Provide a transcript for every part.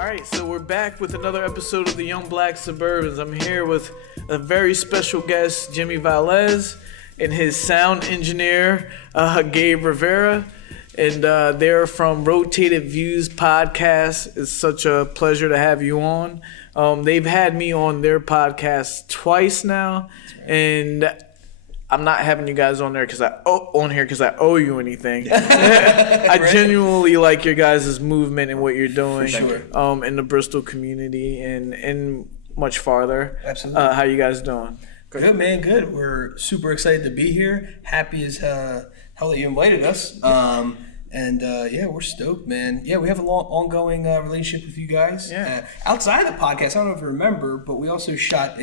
Alright, so we're back with another episode of the Young Black Suburbans. I'm here with a very special guest, Jimmy Velez, and his sound engineer, Gabe Rivera. And they're from Rotated Views podcast. It's such a pleasure to have you on. They've had me on their podcast twice now, and I'm not having you guys on there because I owe you anything. I genuinely like your guys' movement and what you're doing in the Bristol community and much farther. Absolutely. How you guys doing? Good, man. Good. We're super excited to be here. Happy as hell that you invited us. We're stoked, man. Yeah, we have a long ongoing relationship with you guys. Yeah. Outside of the podcast, I don't know if you remember, but we also shot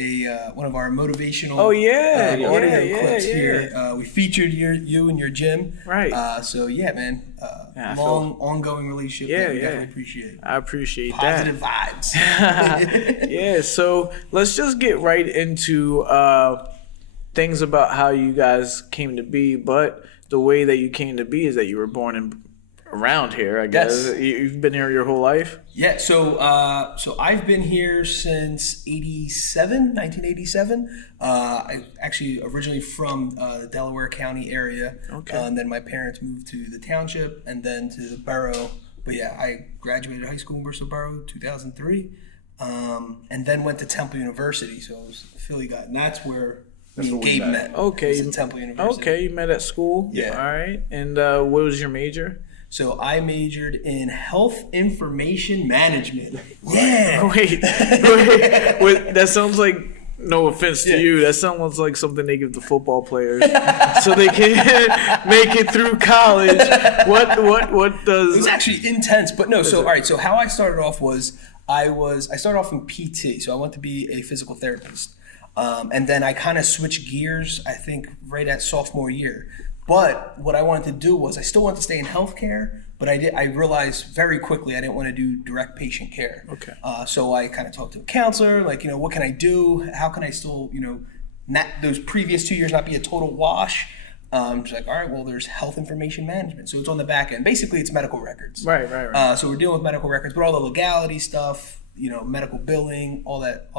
one of our motivational audio clips here. We featured you and your gym. Right. Ongoing relationship that we definitely appreciate. I appreciate Positive that. Vibes. Yeah, so let's just get right into things about how you guys came to be, but the way that you came to be is that you were born around here, I guess. Yes. You've been here your whole life? Yeah, so I've been here since 1987. I actually originally from the Delaware County area. Okay. And then my parents moved to the township and then to the borough. But yeah, I graduated high school in Bristol Borough 2003, and then went to Temple University. So I was a Philly guy, and that's where me and Gabe met. Okay. At Temple University. Okay, you met at school? Yeah. All right. And what was your major? So I majored in health information management. Yeah. Wait. That sounds like, no offense to you, that sounds like something they give the football players so they can make it through college. What does... It was actually intense, but no. So all right. So how I started off was I started off in PT. So I went to be a physical therapist. And then I kind of switched gears, I think, right at sophomore year. But what I wanted to do was I still wanted to stay in healthcare, but I realized very quickly I didn't want to do direct patient care. Okay. So I kind of talked to a counselor, like, what can I do? How can I still, not those previous 2 years not be a total wash? She's like, all right, well, there's health information management. So it's on the back end. Basically, it's medical records. Right. So we're dealing with medical records, but all the legality stuff, medical billing, all that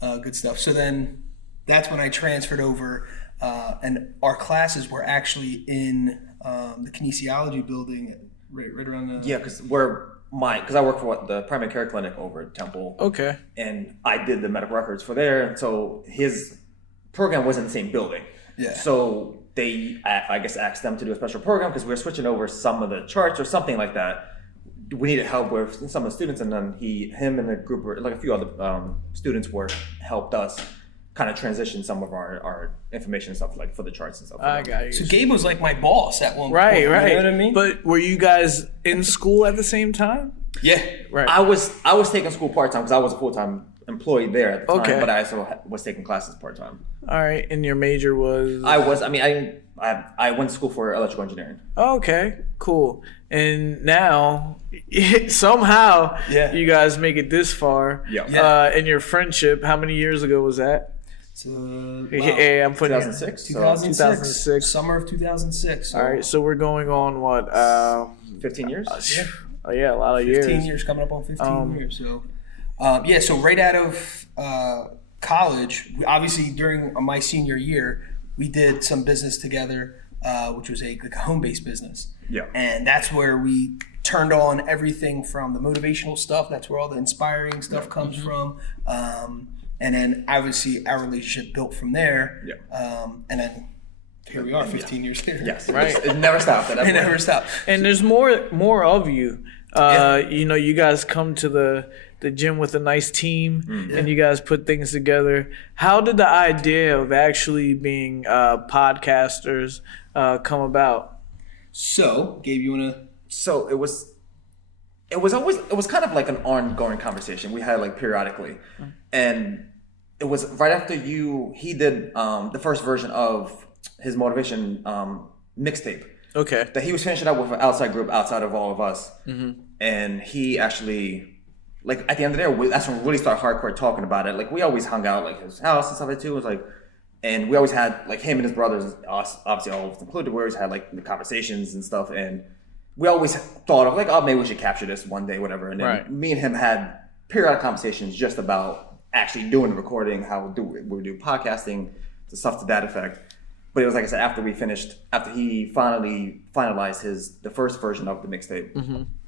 good stuff. So then that's when I transferred over, and our classes were actually in the kinesiology building right around the... Yeah, because I work for the primary care clinic over at Temple. Okay. And I did the medical records for there, so his program was in the same building. Yeah. So they, I guess, asked them to do a special program because we were switching over some of the charts or something like that. We needed help with some of the students, and then him and a group, like a few other students, helped us kind of transition some of our information and stuff, like for the charts and stuff. I got you. So Gabe was like my boss at one point. Right. You know what I mean? But were you guys in school at the same time? Yeah. Right. I was taking school part-time because I was a full-time employee there at the time, okay. But I also was taking classes part-time. All right. And your major was? I went to school for electrical engineering. Okay, cool. And now, somehow, you guys make it this far. Yeah. In your friendship, how many years ago was that? So, I'm putting 2006. 2006. Summer of 2006. So. All right, so we're going on what? 15 years? Oh yeah, a lot of 15 years, coming up on 15 years. So, so right out of college, obviously during my senior year, we did some business together, which was a home-based business. Yeah. And that's where we turned on everything from the motivational stuff. That's where all the inspiring stuff comes from. And then obviously our relationship built from there. Yeah. And then here we are 15 years later. Yes. Right. It never stopped. It never stopped. And there's more of you. You guys come to the gym with a nice team, and you guys put things together. How did the idea of actually being podcasters come about? So, Gabe, you wanna? So it was kind of like an ongoing conversation we had like periodically, and it was right after he did the first version of his motivation mixtape. Okay. That he was finishing up with an outside group outside of all of us, and he actually. Like at the end of the day, that's when we really started hardcore talking about it. Like we always hung out like his house and stuff like that too. It was like, and we always had like him and his brothers, us obviously all included. We always had like the conversations and stuff. And we always thought of like, oh, maybe we should capture this one day, whatever. And then me and him had periodic conversations just about actually doing the recording, how we do podcasting, the stuff to that effect. But it was like I said, after he finally finalized the first version of the mixtape,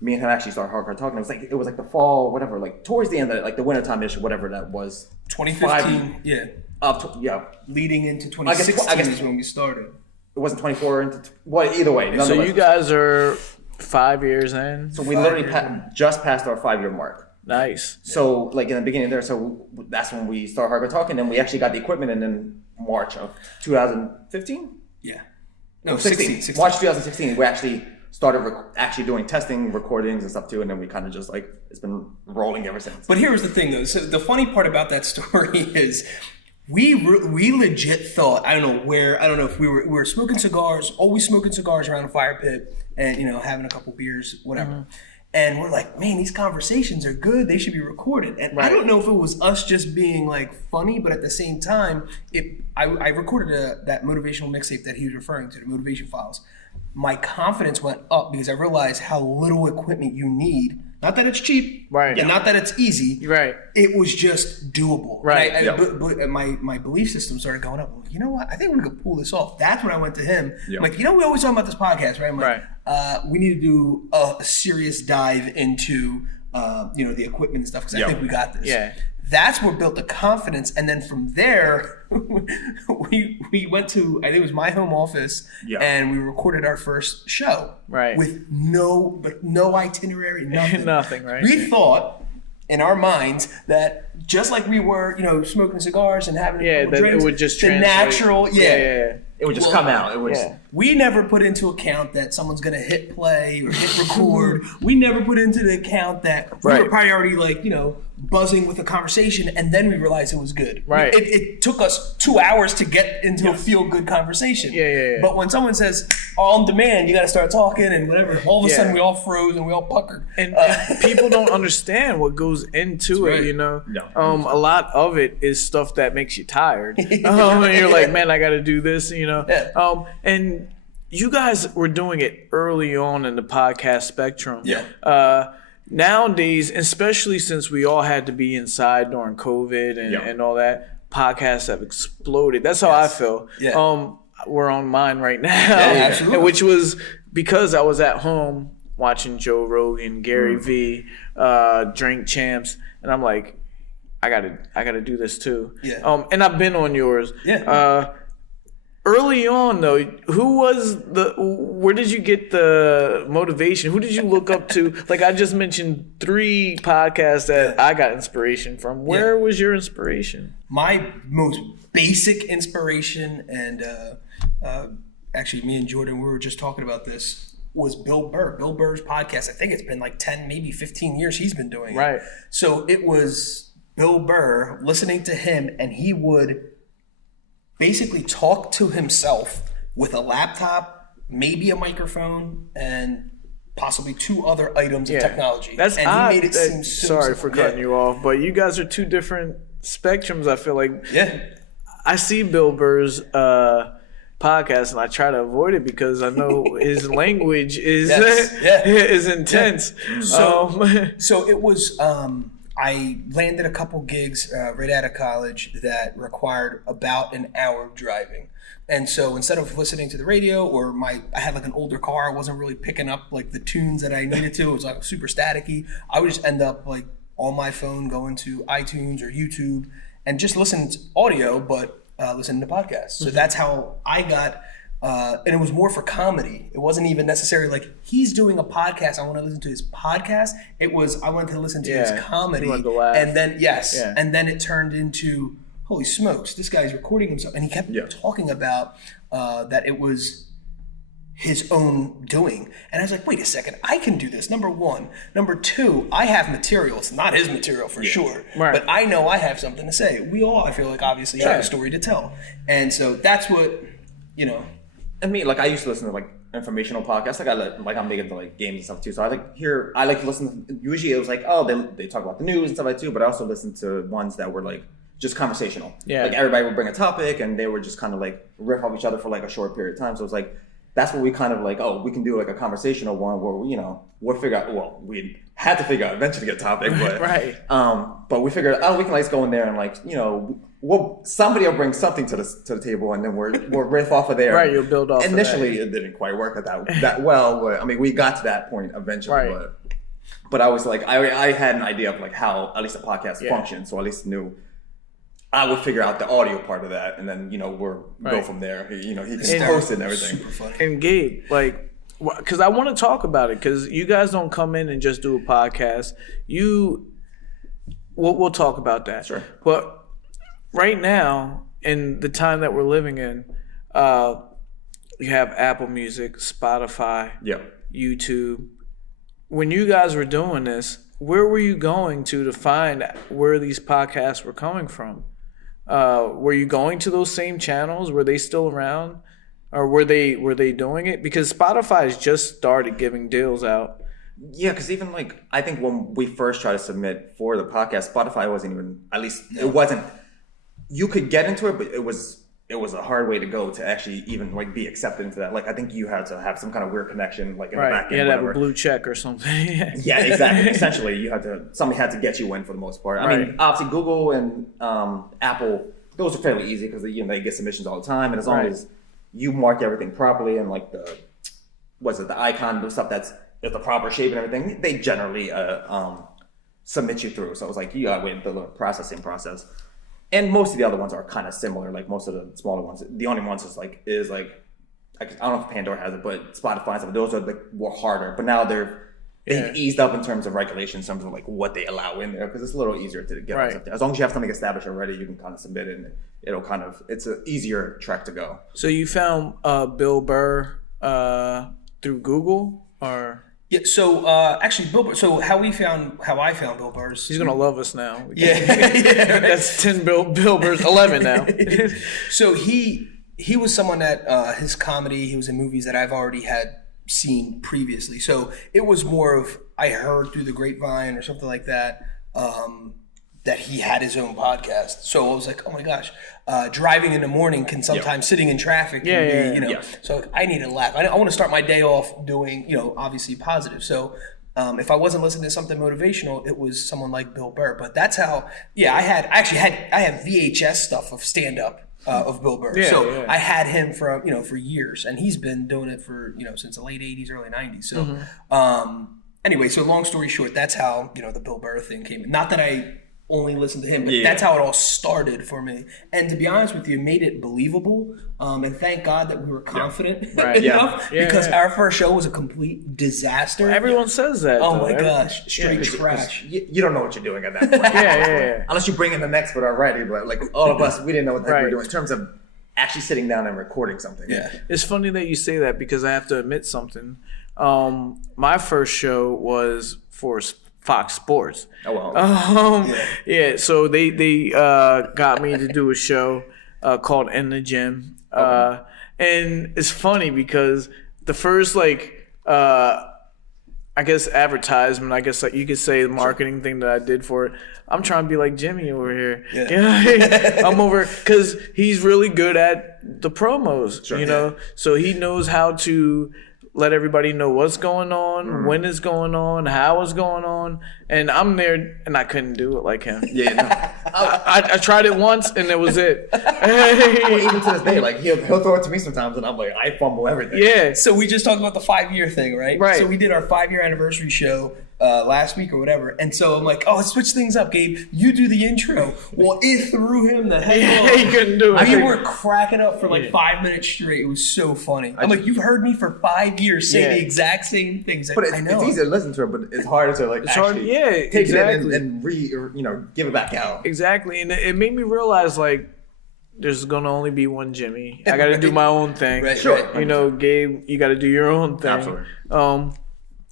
me and him actually started hardcore talking. It was like the fall, whatever, like towards the end of like the wintertime issue, whatever that was. 2015, leading into 2016 is when we started. It wasn't 24 into either way. So you guys are 5 years in. So we literally just passed our 5-year mark. Nice. So like in the beginning there, so that's when we started hardcore talking, and we actually got the equipment, and then March of 2015. Yeah. No, 16. March 2016. We actually started actually doing testing, recordings, and stuff too, and then we kind of just like it's been rolling ever since. But here's the thing, though. So the funny part about that story is we legit thought, I don't know if we were smoking cigars, always smoking cigars around a fire pit, and having a couple beers, whatever. And we're like, man, these conversations are good. They should be recorded. And I don't know if it was us just being like funny, but at the same time, I recorded that motivational mixtape that he was referring to, the Motivation Files. My confidence went up because I realized how little equipment you need. Not that it's cheap, and not that it's easy. Right. It was just doable. Right. But my belief system started going up. You know what? I think we could pull this off. That's when I went to him. I'm like, we always talk about this podcast, right? I'm like, we need to do a serious dive into, the equipment and stuff because I think we got this. Yeah. That's what built the confidence, and then from there, we went to, I think it was my home office, and we recorded our first show, with no itinerary, nothing. Nothing, right? We thought in our minds that just like we were, smoking cigars and having a couple drinks, it would just the natural, it would just come out. It was. We never put into account that someone's going to hit play or hit record. We never put into the account that we were probably already buzzing with the conversation, and then we realized it was good. Right. It took us 2 hours to get into a feel-good conversation. Yeah. But when someone says, on demand, you got to start talking and whatever, all of a sudden we all froze and we all puckered. And people don't understand what goes into it, No. A lot of it is stuff that makes you tired. And you're like, man, I got to do this, and you guys were doing it early on in the podcast spectrum. Nowadays, especially since we all had to be inside during COVID and all that, podcasts have exploded. That's how I feel. We're on mine right now, which was because I was at home watching Joe Rogan, Gary V, Drink Champs, and I'm like, I gotta do this too. And I've been on yours. Early on, though, where did you get the motivation? Who did you look up to? Like, I just mentioned 3 podcasts that I got inspiration from. Where was your inspiration? My most basic inspiration, and actually me and Jordan, we were just talking about this, was Bill Burr. Bill Burr's podcast. I think it's been like 10, maybe 15 years he's been doing it. Right. So it was Bill Burr, listening to him, and he would basically talk to himself with a laptop, maybe a microphone, and possibly 2 other items of technology. That's and odd. He made it seem so sorry simple. for cutting you off, but you guys are 2 different spectrums, I feel like. I see Bill Burr's podcast, and I try to avoid it because I know his language is is intense. So it was... I landed a couple gigs right out of college that required about an hour of driving. And so instead of listening to the radio or I had like an older car, I wasn't really picking up like the tunes that I needed to. It was like super staticky. I would just end up like on my phone going to iTunes or YouTube and just listen to audio, but listen to podcasts. So that's how I got... and it was more for comedy. It wasn't even necessarily like he's doing a podcast, I want to listen to his podcast. It was I wanted to listen to his comedy, and then and then it turned into holy smokes, this guy's recording himself, and he kept talking about that it was his own doing, and I was like, wait a second, I can do this. Number 1, number 2, I have material. It's not his material for sure, but I know I have something to say. We all, I feel like, obviously have a story to tell, and so that's what I mean, like I used to listen to like informational podcasts. I'm big into like games and stuff too. So I like to listen. Usually it was like, oh, they talk about the news and stuff like that too. But I also listened to ones that were like just conversational. Like everybody would bring a topic and they would just kind of like riff off each other for like a short period of time. So it was like that's what we kind of like, we can do like a conversational one where, we'll figure out, we had to figure out eventually to get a topic, but, right. But we figured, we can like go in there and like, somebody will bring something to the table, and then we'll riff off of there. Right, you'll build off Initially, of that. it didn't quite work that well, but I mean, we got to that point eventually, right. But I was like, I had an idea of like how at least a podcast functions, so at least knew I would figure out the audio part of that, and then go from there. He can post it and everything. Super funny. And Gabe, like, because I want to talk about it, because you guys don't come in and just do a podcast. We'll talk about that. Sure. But right now, in the time that we're living in, you have Apple Music, Spotify, YouTube. When you guys were doing this, where were you going to find where these podcasts were coming from? Were you going to those same channels? Were they still around? Or were they doing it? Because Spotify has just started giving deals out. Yeah, because even like, I think when we first tried to submit for the podcast, Spotify wasn't even, at least it wasn't, you could get into it, but it was a hard way to go to actually even like be accepted into that. Like, I think you had to have some kind of weird connection, like in the back end. You had to have a blue check or something. Yeah, exactly. Essentially, somebody had to get you in for the most part. I mean, obviously Google and Apple, those are fairly easy because they get submissions all the time, and as long as you mark everything properly and like the icon, the stuff that's the proper shape and everything, they generally submit you through. So it was like you gotta wait the processing process. And most of the other ones are kind of similar, like most of the smaller ones. The only ones is like I don't know if Pandora has it, but Spotify and stuff, those are like more harder. But now they've eased up in terms of regulations, in terms of like what they allow in there, because it's a little easier to get stuff there. As long as you have something established already, you can kind of submit it, and it's an easier track to go. So you found Bill Burr through Google, or? Yeah, so actually, Bill Burr. So how I found Bill Burr's. He's gonna love us now. Yeah, That's 10 Bill Burrs, 11 now. So he was someone that his comedy, he was in movies that I've already had seen previously. So it was more of, I heard through the grapevine or something like that, that he had his own podcast. So I was like, oh my gosh, driving in the morning can sometimes sitting in traffic can be, so I need to laugh. I want to start my day off doing, obviously positive. So if I wasn't listening to something motivational, it was someone like Bill Burr. But that's how, I have VHS stuff of stand-up of Bill Burr. I had him for years, and he's been doing it for, since the late 80s, early 90s. So anyway, so long story short, that's how, the Bill Burr thing came in. Not that I only listen to him, but that's how it all started for me. And to be honest with you, it made it believable. And thank God that we were confident enough, because our first show was a complete disaster. Everyone says that. Oh my gosh, straight trash. You don't know what you're doing at that point. Unless you bring in the expert already, but like all of us, we didn't know what the heck we were doing in terms of actually sitting down and recording something. It's funny that you say that, because I have to admit something. My first show was for Fox Sports. Oh wow. So they got me to do a show called In the Gym. And it's funny because the first I guess advertisement, I guess you could say the marketing thing that I did for it, I'm trying to be like Jimmy over here. I'm over, because he's really good at the promos, so he knows how to let everybody know what's going on, when it's going on, how it's going on, and I'm there, and I couldn't do it like him. I tried it once, and that was it. Well, even to this day, like he'll throw it to me sometimes, and I'm like, I fumble everything. So we just talked about the 5-year thing, right? Right. So we did our 5-year anniversary show last week or whatever, and so I'm like, oh, let's switch things up, Gabe. You do the intro. Well, it threw him the heck off. He couldn't do it. We were cracking up for like 5 minutes straight. It was so funny. I'm like, you've heard me for 5 years say the exact same things. But it's easy to listen to it, but it's harder to take it and give it back out. Exactly, and it made me realize there's gonna only be one Jimmy. I got to do my own thing. Right, sure. Gabe, you got to do your own thing. Absolutely.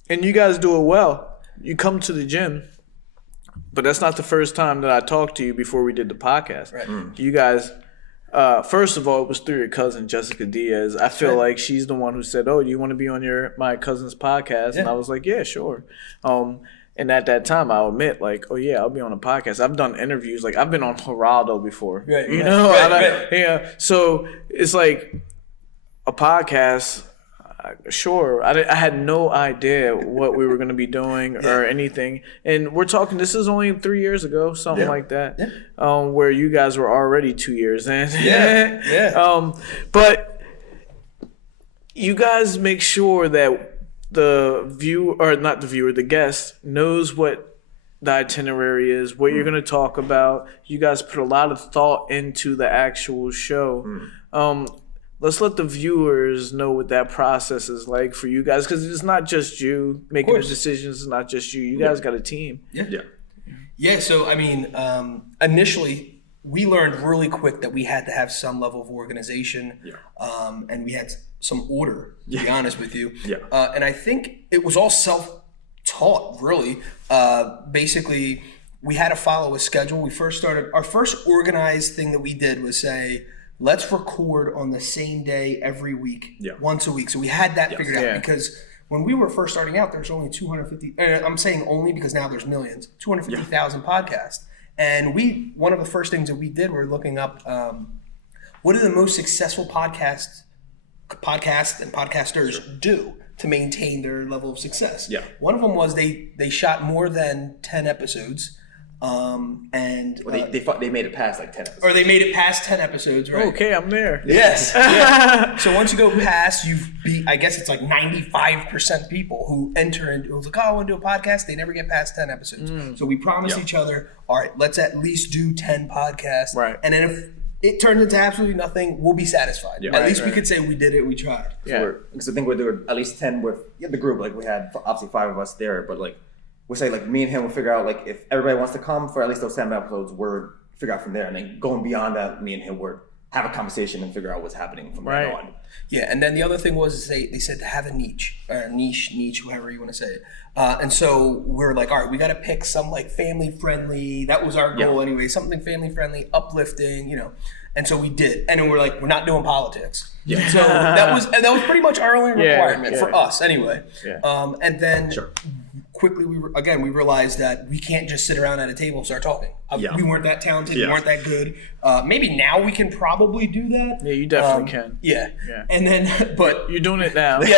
And you guys do it well. You come to the gym, but that's not the first time that I talked to you before we did the podcast. Right. You guys, first of all, it was through your cousin, Jessica Diaz. I feel like she's the one who said, oh, do you want to be on my cousin's podcast? And I was like, yeah, sure. And at that time, I'll admit, oh yeah, I'll be on a podcast. I've done interviews. I've been on Geraldo before. Right. Yeah. So it's like a podcast. Sure. I had no idea what we were going to be doing or anything. And we're talking, this is only 3 years ago, something like that, where you guys were already 2 years in. But you guys make sure that the guest knows what the itinerary is, what you're going to talk about. You guys put a lot of thought into the actual show. Let's let the viewers know what that process is like for you guys, because it's not just you making the decisions. It's not just you. You guys got a team. Yeah. So I mean, initially we learned really quick that we had to have some level of organization, and we had some order. To be honest with you, and I think it was all self-taught. Really, basically, we had to follow a schedule. We first started. Our first organized thing that we did was say, let's record on the same day every week, once a week. So we had that figured out because when we were first starting out, there's only 250. I'm saying only because now there's millions, 250,000 podcasts. And one of the first things that we did, we're looking up what do the most successful podcasts and podcasters do to maintain their level of success. One of them was they shot more than 10 episodes. And they made it past like 10 episodes. Or they made it past 10 episodes, right? Okay, I'm there. Yes. So once you go past, I guess it's like 95% people who enter into, who's like, oh, I want to do a podcast. They never get past 10 episodes. So we promised each other, all right, let's at least do 10 podcasts. Right. And then if it turns into absolutely nothing, we'll be satisfied. At least we could say we did it, we tried. Because I think we're doing at least 10 with the group. Like we had obviously 5 of us there, but like, we'll say like me and him will figure out like if everybody wants to come for at least those 7 episodes, we're figure out from there. And then going beyond that, me and him would have a conversation and figure out what's happening from there on. Yeah, and then the other thing was they said to have a niche, however you want to say it. And so we're like, all right, we got to pick some like family friendly. That was our goal anyway, something family friendly, uplifting, you know. And so we did, and then we're like, we're not doing politics. So that was pretty much our only requirement for us anyway. And then quickly we realized that we can't just sit around at a table and start talking. We weren't that talented. We weren't that good. Maybe now we can probably do that. Yeah, you definitely can. Yeah. And then, but you're doing it now. You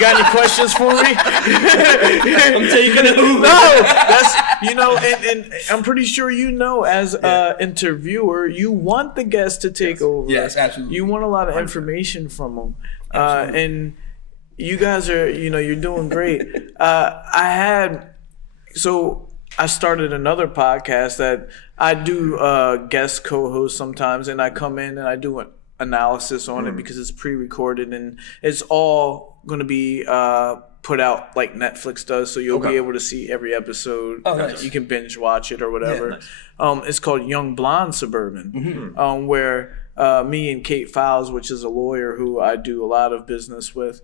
got any questions for me? I'm taking it. No, that's and I'm pretty sure as an interviewer, you want the guest to take over. Yes, absolutely. You want a lot of information from them, and you guys are, you're doing great. I started another podcast that I do guest co-host sometimes, and I come in and I do an analysis on it because it's pre-recorded and it's all going to be put out like Netflix does, so you'll be able to see every episode. Nice. You can binge watch it or whatever. It's called Young Blonde Suburban, where me and Kaitlin Files, which is a lawyer who I do a lot of business with,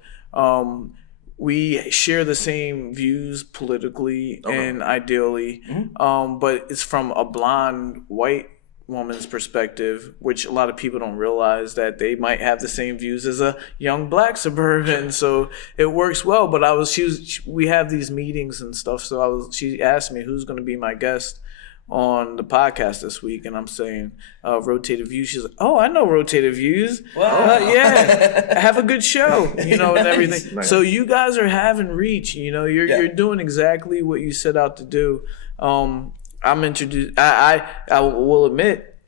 we share the same views politically and ideally, but it's from a blonde white woman's perspective, which a lot of people don't realize that they might have the same views as a young black suburban. So it works well. But we have these meetings and stuff. So she asked me who's going to be my guest on the podcast this week, and I'm saying Rotated Views. She's like, oh, I know Rotated Views. Wow. Have a good show, and everything. Nice. So you guys are having reach. You're doing exactly what you set out to do. I'm introduced. I will admit,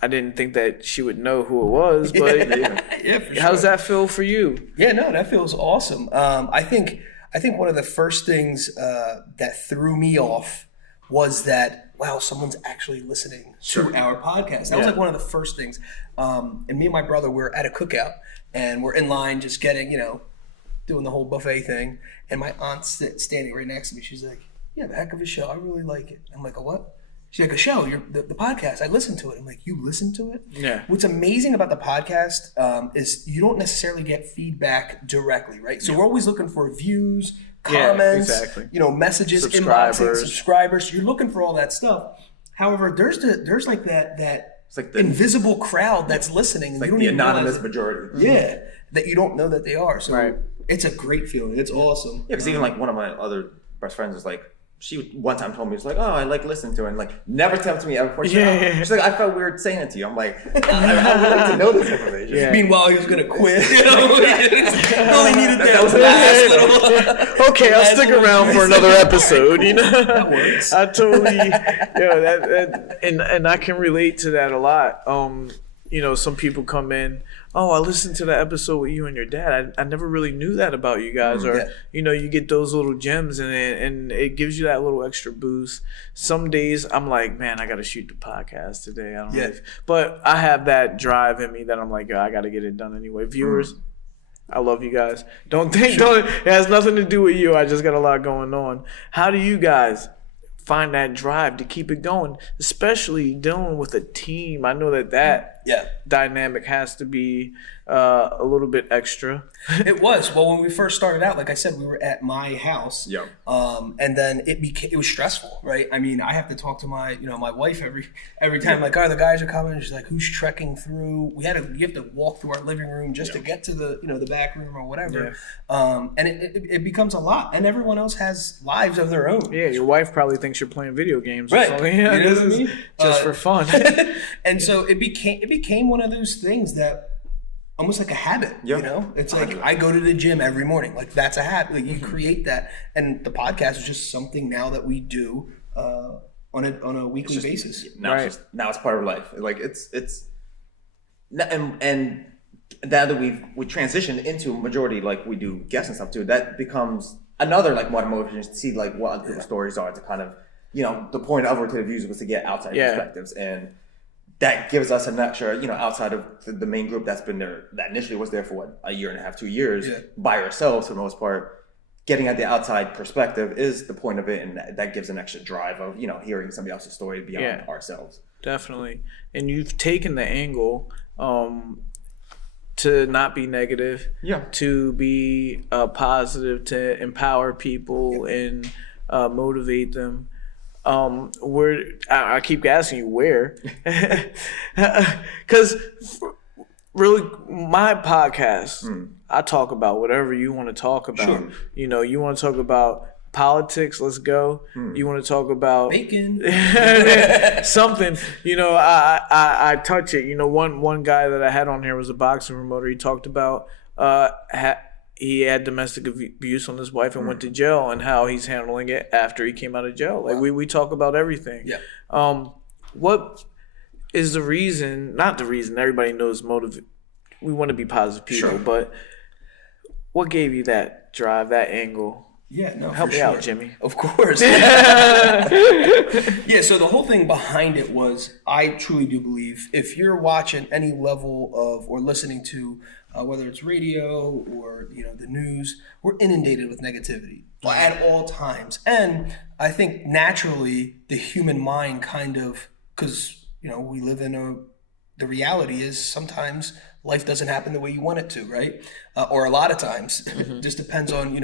I didn't think that she would know who it was, but how's that feel for you? Yeah, no, that feels awesome. I think one of the first things that threw me off was that, wow, someone's actually listening to our podcast. That was like one of the first things. And me and my brother were at a cookout, and we're in line just getting, doing the whole buffet thing. And my aunt's standing right next to me. She's like, yeah, the heck of a show. I really like it. I'm like, a what? She's like, a show, the podcast. I listened to it. I'm like, you listened to it? Yeah. What's amazing about the podcast is you don't necessarily get feedback directly, right? So we're always looking for views, comments, messages, inboxing, subscribers. You're looking for all that stuff. However, there's like that it's like the invisible crowd that's listening. It's like the anonymous majority. Yeah, that you don't know that they are. So it's a great feeling. It's awesome. Yeah, because even like one of my other best friends is like, she one time told me, it's like, oh, I like listening to it, and like never tempted me ever before. She's like, I felt weird saying it to you. I'm like, I would like to know this information. Yeah. Meanwhile, he was gonna quit. You know, only needed that was the last little. Okay, I'll stick around for another episode. You know, that works. I totally, and I can relate to that a lot. You know, some people come in, oh, I listened to the episode with you and your dad. I never really knew that about you guys. Or, you know, you get those little gems and it gives you that little extra boost. Some days I'm like, man, I got to shoot the podcast today. I don't know but I have that drive in me that I'm like, I got to get it done anyway. Viewers, I love you guys. Don't it has nothing to do with you. I just got a lot going on. How do you guys find that drive to keep it going, especially dealing with a team? I know that dynamic has to be a little bit extra. It was. Well, when we first started out, like I said, we were at my house. Yeah. And then it was stressful, right? I mean, I have to talk to my wife every time. Like, the guys are coming. She's like, who's trekking through? You have to walk through our living room just to get to the back room or whatever. Yeah. And it becomes a lot. And everyone else has lives of their own. Yeah, your wife probably thinks you're playing video games or right. something. Yeah, you know what I mean? Just for fun. And so it became one of those things that almost like a habit, you know? It's like I go to the gym every morning. Like that's a habit. Like you create that. And the podcast is just something now that we do on a weekly basis. Now it's part of life. Like it's and now that we transitioned into a majority, like we do guests and stuff too, that becomes another like more motivation to see like what other people's stories are, to kind of, the point of rotative views was to get outside perspectives, and that gives us an extra, outside of the main group that's been there, that initially was there for a year and a half, 2 years by ourselves for the most part. Getting at the outside perspective is the point of it, and that gives an extra drive of, hearing somebody else's story beyond ourselves. Definitely. And you've taken the angle to not be negative, to be positive, to empower people and motivate them. I keep asking you where, because really my podcast, I talk about whatever you want to talk about. Sure. You want to talk about politics, let's go. You want to talk about bacon, something. I touch it. One guy that I had on here was a boxing promoter. He talked about he had domestic abuse on his wife and went to jail, and how he's handling it after he came out of jail. Like we talk about everything. Yeah. What is the reason? Not the reason. Everybody knows motive. We want to be positive people, but what gave you that drive, that angle? Yeah, no, help me out, Jimmy. Of course. So the whole thing behind it was, I truly do believe if you're watching any level of or listening to whether it's radio or the news, we're inundated with negativity at all times. And I think naturally the human mind kind of, because we live in the reality is sometimes life doesn't happen the way you want it to, right? Or a lot of times, just depends on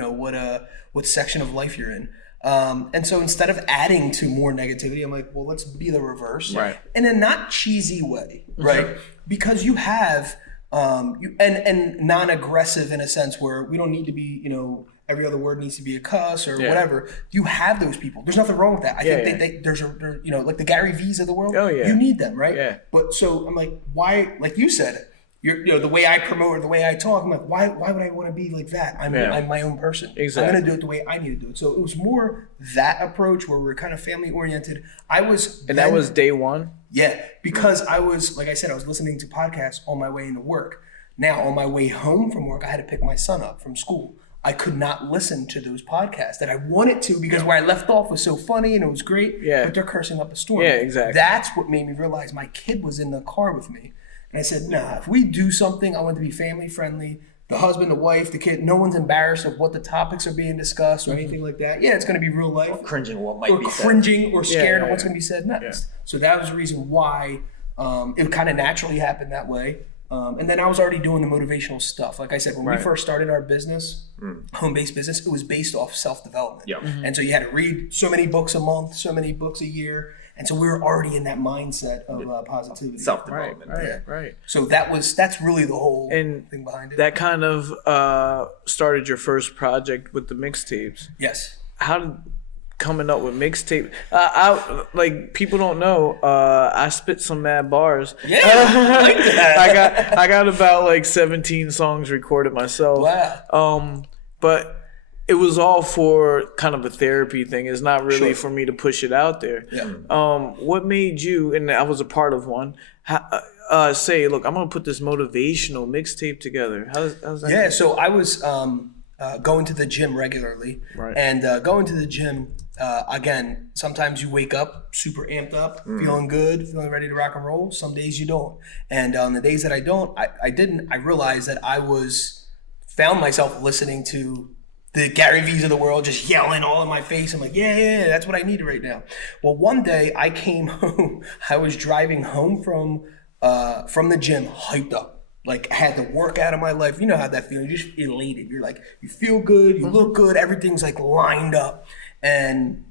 what section of life you're in. And so instead of adding to more negativity, I'm like, well, let's be the reverse, right? In a not cheesy way, right? Because you have and non-aggressive in a sense where we don't need to be, every other word needs to be a cuss or whatever. You have those people. There's nothing wrong with that. I think there's like the Gary V's of the world. Oh, yeah. You need them, right? Yeah. But so I'm like, why? Like you said, the way I promote or the way I talk, I'm like, why would I want to be like that? I'm my own person. Exactly. I'm going to do it the way I need to do it. So it was more that approach where we're kind of family oriented. That was day one? Yeah, because I was, like I said, I was listening to podcasts on my way into work. Now, on my way home from work, I had to pick my son up from school. I could not listen to those podcasts that I wanted to because where I left off was so funny and it was great, but they're cursing up a storm. Yeah, exactly. That's what made me realize my kid was in the car with me. And I said, nah, if we do something, I want it to be family friendly. The husband, the wife, the kid, no one's embarrassed of what the topics are being discussed or anything like that. Yeah, it's going to be real life. Or cringing what might be said. Or cringing or scared of what's going to be said next. Yeah. So that was the reason why it kind of naturally happened that way. And then I was already doing the motivational stuff. Like I said, when we first started our business, home-based business, it was based off self-development. Yep. And so you had to read so many books a month, so many books a year. And so we were already in that mindset of positivity. Self-development. Right. So that's really the whole thing behind it. That kind of started your first project with the mixtapes. Yes. coming up with mixtape. I like people don't know. I spit some mad bars. Yeah, I like that. I got about like 17 songs recorded myself. Wow. But it was all for kind of a therapy thing. It's not really Sure. for me to push it out there. Yeah. What made you? And I was a part of one. Say, look, I'm gonna put this motivational mixtape together. How's that? Yeah. So I was going to the gym regularly, Right. and going to the gym. Again, sometimes you wake up super amped up, feeling good, feeling ready to rock and roll. Some days you don't. And on the days that I don't, I didn't. I realized that found myself listening to the Gary V's of the world, just yelling all in my face. I'm like, yeah, that's what I need right now. Well, one day I came home. I was driving home from the gym, hyped up. Like I had the workout of my life. You know how that feels. You're just elated. You're like, you feel good, you look good, everything's like lined up. And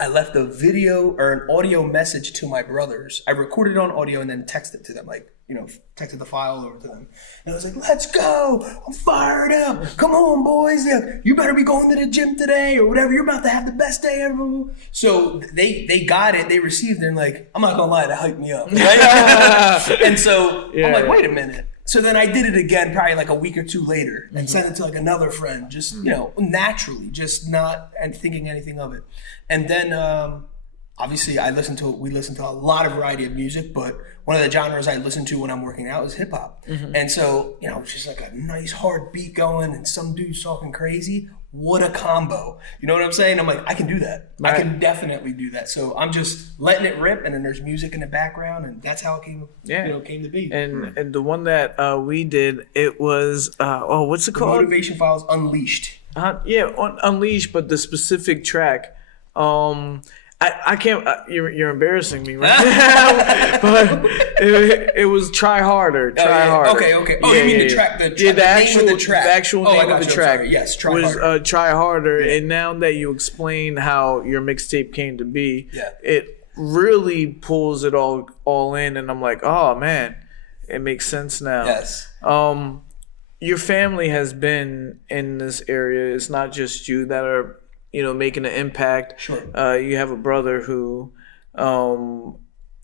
I left a video or an audio message to my brothers. I recorded it on audio and then texted it to them, like, texted the file over to them. And I was like, let's go. I'm fired up. Come on, boys. Yeah, you better be going to the gym today or whatever. You're about to have the best day ever. So they got it. They received it. And like, I'm not going to lie, that hyped me up. Right? And so I'm like, wait a minute. So then I did it again probably like a week or two later and sent it to like another friend, just, naturally, just not and thinking anything of it. And then obviously we listen to a lot of variety of music, but one of the genres I listen to when I'm working out is hip hop. And so, it's just like a nice hard beat going and some dude's talking crazy. What a combo. You know what I'm saying? I'm like, I can do that. Right. I can definitely do that. So I'm just letting it rip, and then there's music in the background, and that's how it came to be. And the one that we did, it was what's it called? Motivation Files Unleashed. Unleashed, but the specific track. I can't. You're embarrassing me right now. But it was Try Harder. Try Harder. Okay. Oh, you mean the track? The name of the track. The actual name of the track. Sorry. Yes, Try Harder. Try Harder. Yeah. And now that you explain how your mixtape came to be, it really pulls it all in, and I'm like, oh man, it makes sense now. Yes. Your family has been in this area. It's not just you that are making an impact. Sure. You have a brother who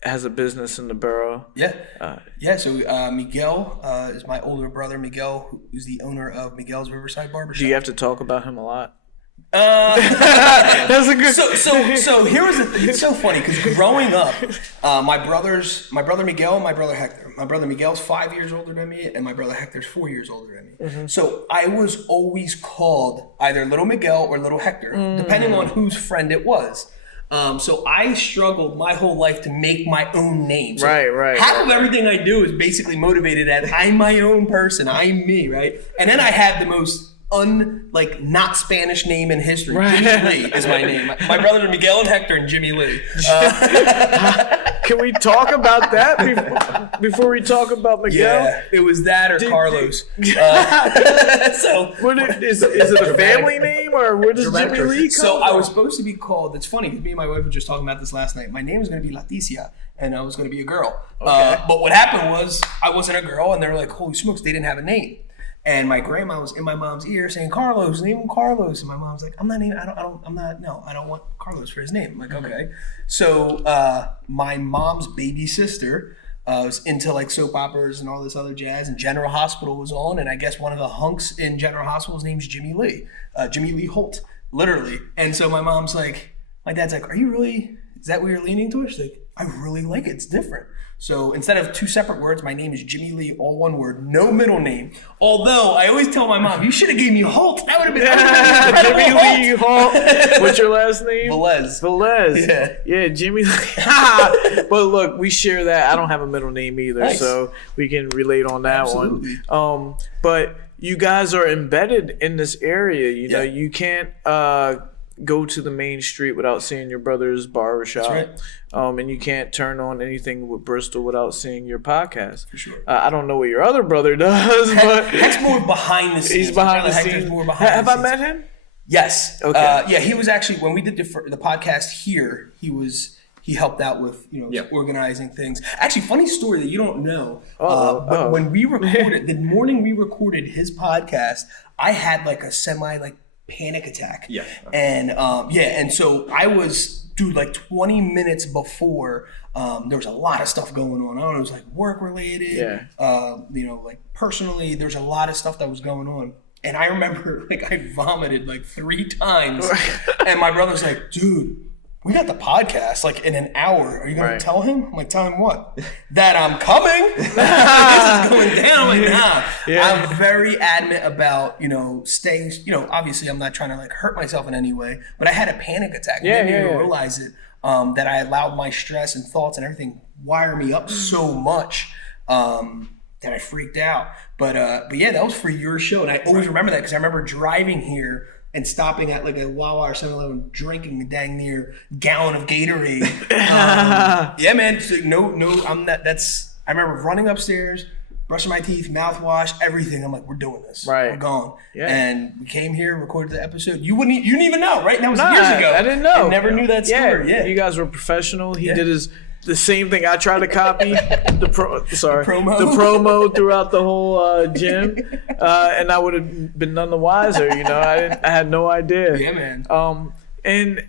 has a business in the borough. Yeah. So Miguel is my older brother. Miguel, who's the owner of Miguel's Riverside Barbershop. Do you have to talk about him a lot? That's a good. So here was the thing. It's so funny because growing up, my brother Miguel and my brother Hector. My brother Miguel's 5 years older than me, and my brother Hector's 4 years older than me. Mm-hmm. So I was always called either Little Miguel or Little Hector, depending on whose friend it was. So I struggled my whole life to make my own name. So right. Half of everything I do is basically motivated at I'm my own person. I'm me, right? And then I had the most not Spanish name in history. Right. Jimmy Lee is my name. My brothers are Miguel and Hector and Jimmy Lee. Can we talk about that before we talk about Miguel? Yeah, it was that or Carlos. So is it a family name or where does Jimmy Lee come So from? I was supposed to be called. It's funny because me and my wife were just talking about this last night. My name was going to be Leticia, and I was going to be a girl. Okay. But what happened was I wasn't a girl, and they were like, "Holy smokes!" They didn't have a name. And my grandma was in my mom's ear saying, Carlos, name him Carlos. And my mom's like, I don't want Carlos for his name. I'm like, okay. So my mom's baby sister was into like soap operas and all this other jazz, and General Hospital was on. And I guess one of the hunks in General Hospital's name's Jimmy Lee. Jimmy Lee Holt, literally. And so my mom's like, my dad's like, is that what you're leaning towards? She's like, I really like it. It's different. So instead of two separate words, my name is Jimmy Lee, all one word, no middle name. Although I always tell my mom, you should have gave me Holt. That would have been Jimmy Lee Holt. What's your last name? Velez. Yeah, Jimmy Lee. But look, we share that. I don't have a middle name either, nice. So we can relate on that Absolutely. one. But you guys are embedded in this area. You know, you can't go to the main street without seeing your brother's barbershop. That's right. And you can't turn on anything with Bristol without seeing your podcast. For sure. I don't know what your other brother does, but Heck's more behind the scenes. He's behind the Hector's scenes. More behind Have the I scenes. met him? Yes. Okay. He was actually, when we did the podcast here, he helped out with organizing things. Actually, funny story that you don't know. When we recorded the morning we recorded his podcast, I had like a semi panic attack. Yeah. And and so I was, dude, like 20 minutes before, there was a lot of stuff going on. It was like work related, like personally, there's a lot of stuff that was going on. And I remember like I vomited like 3 times, and my brother's like, dude, we got the podcast like in an hour. Are you going to tell him? I'm like, tell him what? That I'm coming? This is going down. I'm like, nah. I'm very adamant about, staying, obviously I'm not trying to like hurt myself in any way, but I had a panic attack. I didn't even realize it, that I allowed my stress and thoughts and everything wire me up so much that I freaked out. But yeah, that was for your show. And I always remember that because I remember driving here and stopping at like a Wawa or 7-Eleven, drinking a dang near gallon of Gatorade. Yeah, man. So I'm not. I remember running upstairs, brushing my teeth, mouthwash, everything. I'm like, we're doing this. Right. We're gone. Yeah. And we came here, recorded the episode. You didn't even know, right? That was years ago. I didn't know. I never knew that story. Yeah. You guys were professional. He did the same thing. I tried to copy the promo throughout the whole gym, and I would have been none the wiser. I had no idea. Yeah, man. And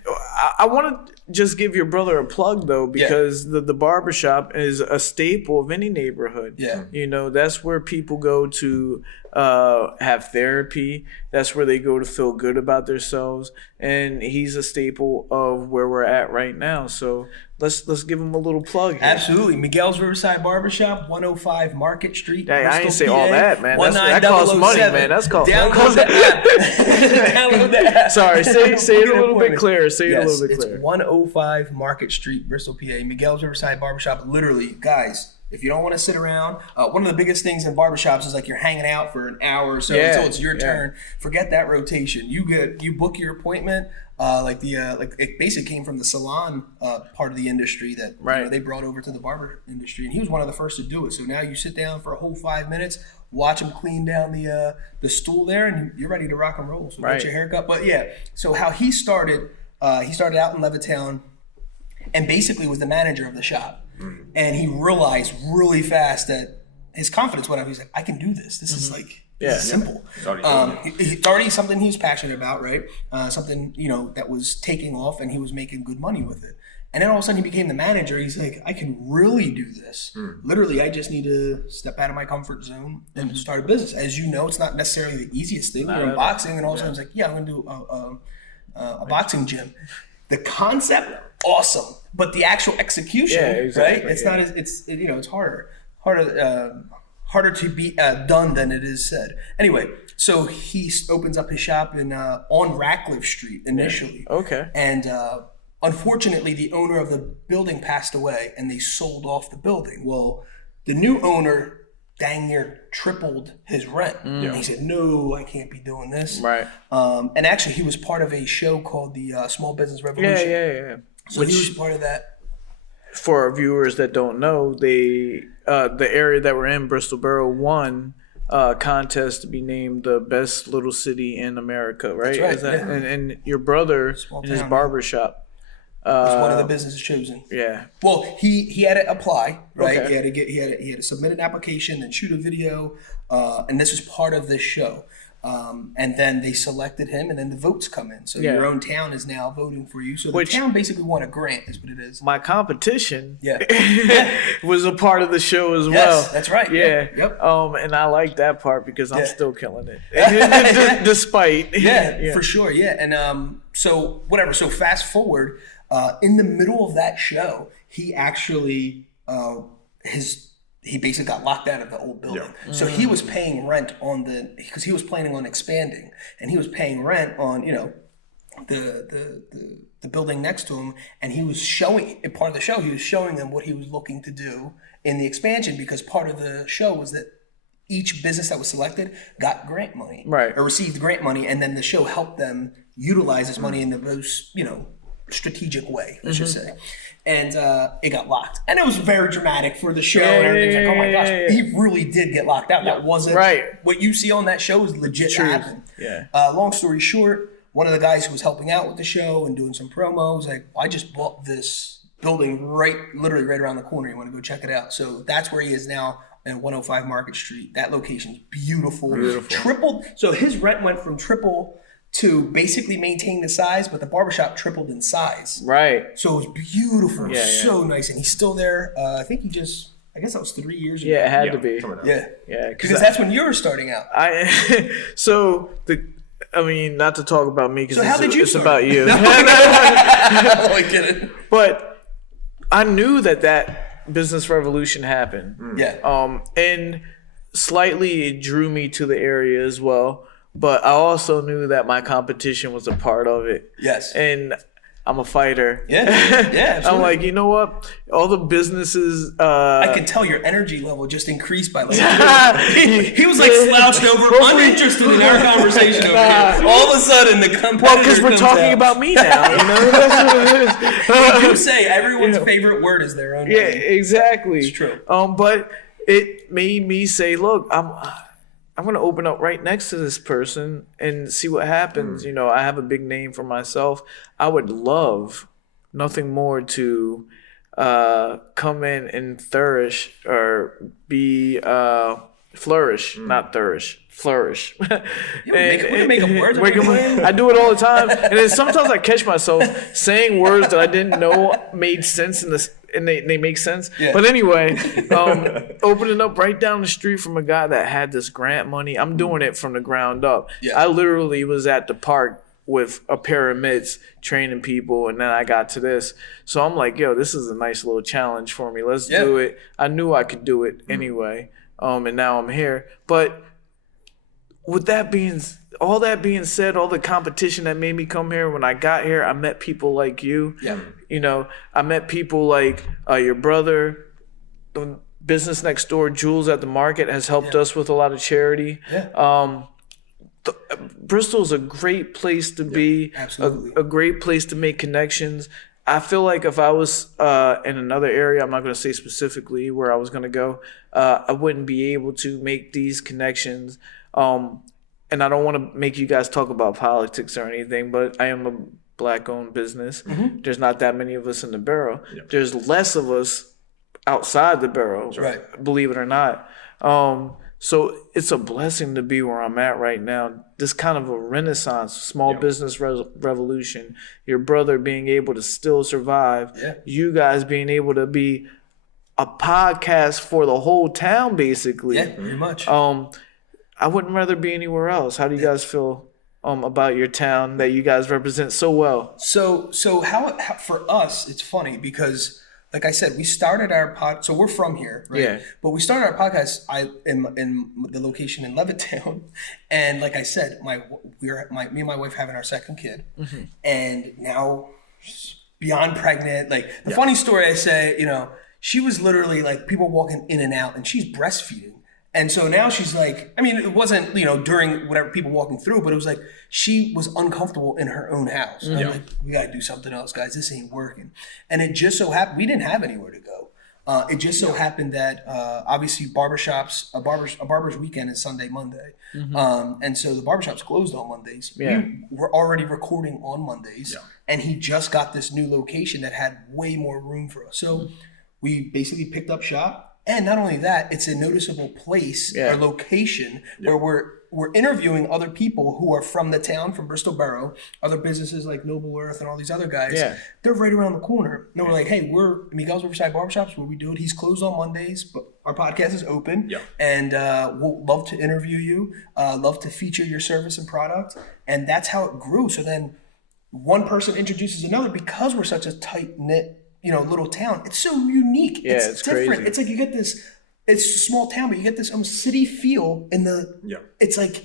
I want to just give your brother a plug though, because the barbershop is a staple of any neighborhood. Yeah. That's where people go to have therapy. That's where they go to feel good about themselves. And he's a staple of where we're at right now. So let's give him a little plug here. Absolutely. Miguel's Riverside Barbershop, 105 Market Street. Hey, I ain't say all that, man. That costs money, man. That's cost. Download the app. Download the app. Sorry, say it a little bit clearer. Say it a little bit clearer. It's 105 Market Street, Bristol, PA. Miguel's Riverside Barbershop. Literally, guys, if you don't want to sit around, one of the biggest things in barbershops is like you're hanging out for an hour or so until it's your turn. Forget that rotation. You book your appointment. It basically came from the salon part of the industry that they brought over to the barber industry, and he was one of the first to do it. So now you sit down for a whole 5 minutes, watch him clean down the stool there, and you're ready to rock and roll. So get your haircut. But yeah, so how he started out in Levittown, and basically was the manager of the shop. And he realized really fast that his confidence went up. He's like, I can do this. This is like simple. It's already something he was passionate about, right? Something, that was taking off, and he was making good money with it. And then all of a sudden he became the manager. He's like, I can really do this. Literally, I just need to step out of my comfort zone and start a business. As you know, it's not necessarily the easiest thing. You're in boxing, and all of a sudden it's like, I'm going to do a boxing gym. The concept, awesome. But the actual execution, right? It's not as it's harder to be done than it is said. Anyway, so he opens up his shop on Ratcliffe Street initially. Yeah. Okay. And unfortunately, the owner of the building passed away, and they sold off the building. Well, the new owner dang near tripled his rent. And he said, no, I can't be doing this. Right. And actually, he was part of a show called the Small Business Revolution. Yeah. So he was part of that. For our viewers that don't know, the area that we're in, Bristol Borough, won a contest to be named the best little city in America, right? That's right. And your brother in his barbershop was one of the businesses chosen. Yeah. Well, he had to apply, right? Okay. He had to submit an application, then shoot a video, and this was part of this show. And then they selected him, and then the votes come in. So your own town is now voting for you. So the town basically won a grant, is what it is. My competition was a part of the show as well. Yes, that's right. Yeah. Yep. And I like that part because I'm still killing it. Despite. Yeah, for sure. Yeah. And so whatever. So fast forward, in the middle of that show, he actually he basically got locked out of the old building. Yeah. So he was paying rent because he was planning on expanding, and he was paying rent on, the building next to him. And he was showing, part of the show, he was showing them what he was looking to do in the expansion, because part of the show was that each business that was selected got grant money. Right. Or received grant money, and then the show helped them utilize this money in the most, strategic way, let's just say. And it got locked. And it was very dramatic for the show and everything. Like, oh my gosh, he really did get locked out. That wasn't what you see on that show is legit happened. Yeah. Long story short, one of the guys who was helping out with the show and doing some promos, like, I just bought this building literally right around the corner. You want to go check it out. So that's where he is now, in 105 Market Street. That location's beautiful. Tripled. So his rent went from triple to basically maintain the size, but the barbershop tripled in size. Right. So it was beautiful, Yeah, so nice. And he's still there. I think I guess that was 3 years ago. Yeah, it had to be. Yeah. Yeah. Because that's when you were starting out. Not to talk about me, because it's start? about you. I get it. But I knew that business revolution happened. Yeah. And slightly it drew me to the area as well. But I also knew that my competition was a part of it. Yes. And I'm a fighter. Yeah. Yeah. Absolutely. I'm like, you know what? All the businesses. I could tell your energy level just increased by like. he was like slouched over, uninterested in our conversation over here. All of a sudden, the competitor. Well, because we're talking about me now. You know, that's what it is. They do say everyone's favorite word is their own. Yeah, name. exactly. It's true. But it made me say, look, I'm going to open up right next to this person and see what happens. You know, I have a big name for myself. I would love nothing more to come in and flourish or be flourish, not flourish. Flourish. We can make up words. I do it all the time. And then sometimes I catch myself saying words that I didn't know made sense and they make sense. Yeah. But anyway, opening up right down the street from a guy that had this grant money. I'm doing it from the ground up. Yeah. I literally was at the park with a pair of mitts training people, and then I got to this. So I'm like, yo, this is a nice little challenge for me. Let's do it. I knew I could do it anyway. And now I'm here. But with all that being said, all the competition that made me come here, when I got here, I met people like you. Yeah. You know, I met people like your brother, the business next door, Jules at the Market, has helped us with a lot of charity. Yeah. Bristol's a great place to be. Absolutely. A great place to make connections. I feel like if I was in another area, I'm not going to say specifically where I was going to go, I wouldn't be able to make these connections. And I don't want to make you guys talk about politics or anything, but I am a Black-owned business. Mm-hmm. There's not that many of us in the borough. Yep. There's less of us outside the borough, right? Believe it or not. So it's a blessing to be where I'm at right now. This kind of a renaissance, small business revolution. Your brother being able to still survive. Yeah. You guys being able to be a podcast for the whole town, basically. Yeah, pretty much. I wouldn't rather be anywhere else. How do you guys feel about your town that you guys represent so well? So how for us, it's funny because, like I said, we started our pod. So we're from here, right? Yeah. But we started our podcast in the location in Levittown, and like I said, me and my wife having our second kid, and now beyond pregnant. Like the funny story, I say, you know, she was literally like people walking in and out, and she's breastfeeding. And so now she's like, I mean, it wasn't, you know, during whatever people walking through, but it was like she was uncomfortable in her own house. And I'm like, we got to do something else, guys. This ain't working. And it just so happened, we didn't have anywhere to go. It just so happened that obviously a barber's weekend is Sunday, Monday. Mm-hmm. And so the barbershop's closed on Mondays. Yeah. We were already recording on Mondays. Yeah. And he just got this new location that had way more room for us. So we basically picked up shop. And not only that, it's a noticeable place or location where we're interviewing other people who are from the town, from Bristol Borough, other businesses like Noble Earth and all these other guys. Yeah. They're right around the corner. And we're like, hey, we're Miguel's Riverside Barbershops, where we do it. He's closed on Mondays, but our podcast is open. Yeah. And we'll love to interview you, love to feature your service and product. And that's how it grew. So then one person introduces another because we're such a tight-knit, you know, little town. It's so unique. Yeah, it's different. Crazy. It's like you get this, it's a small town, but you get this almost city feel in the, it's like,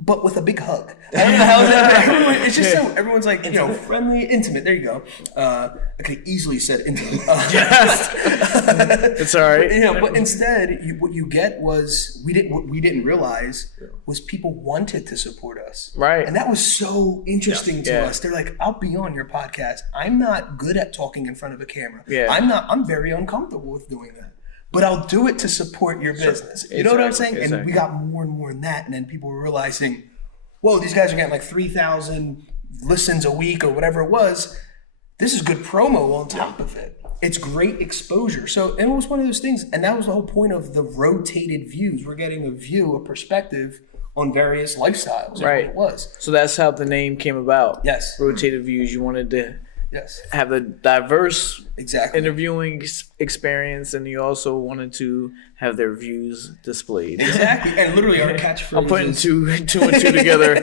but with a big hug. I don't know how that, it's just so, everyone's like, you know, friendly, intimate. There you go. I could have easily said intimate. It's all right. You know, but instead, what you get was, we didn't realize was people wanted to support us. Right. And that was so interesting to us. They're like, I'll be on your podcast. I'm not good at talking in front of a camera. Yeah. I'm very uncomfortable with doing that. But I'll do it to support your business. You know what I'm saying? And we got more and more in that. And then people were realizing, whoa, these guys are getting like 3,000 listens a week or whatever it was. This is good promo on top of it. It's great exposure. So, and it was one of those things. And that was the whole point of the rotated views. We're getting a view, a perspective on various lifestyles. Right. It was. So that's how the name came about. Yes. Rotated Views. You wanted to Yes. have a diverse Exactly. interviewing experience, and you also wanted to have their views displayed. Exactly. And literally our catchphrase I'm putting two and two together.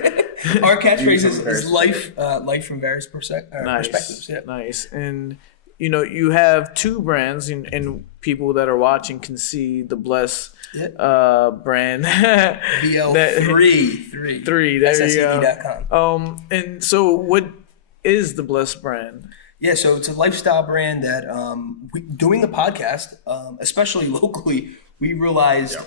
Our catchphrase is life from various Nice. perspectives. Yeah. Nice. And you have two brands, and people that are watching can see the Bless brand. BL3. Three. There you go. SSED.com. And so what is the Bless brand? Yeah, so it's a lifestyle brand that doing the podcast, especially locally, we realized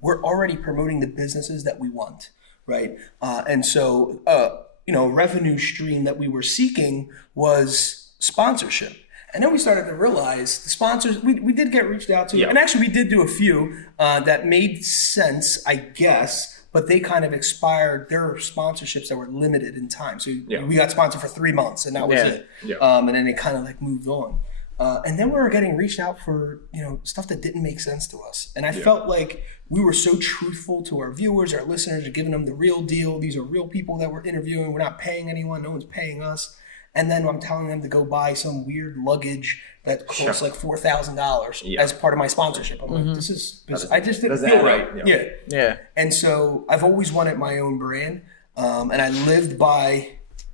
we're already promoting the businesses that we want, right? And so, revenue stream that we were seeking was sponsorship. And then we started to realize the sponsors, we did get reached out to, and actually we did do a few that made sense, I guess, but they kind of expired. There were sponsorships that were limited in time. So we got sponsored for 3 months and that was it. Yeah. And then it kind of like moved on. And then we were getting reached out for, stuff that didn't make sense to us. And I felt like we were so truthful to our viewers, our listeners, are giving them the real deal. These are real people that we're interviewing. We're not paying anyone. No one's paying us. And then I'm telling them to go buy some weird luggage that costs like $4,000 as part of my sponsorship. I'm like, I just didn't feel right. Yeah. And so I've always wanted my own brand. And I lived by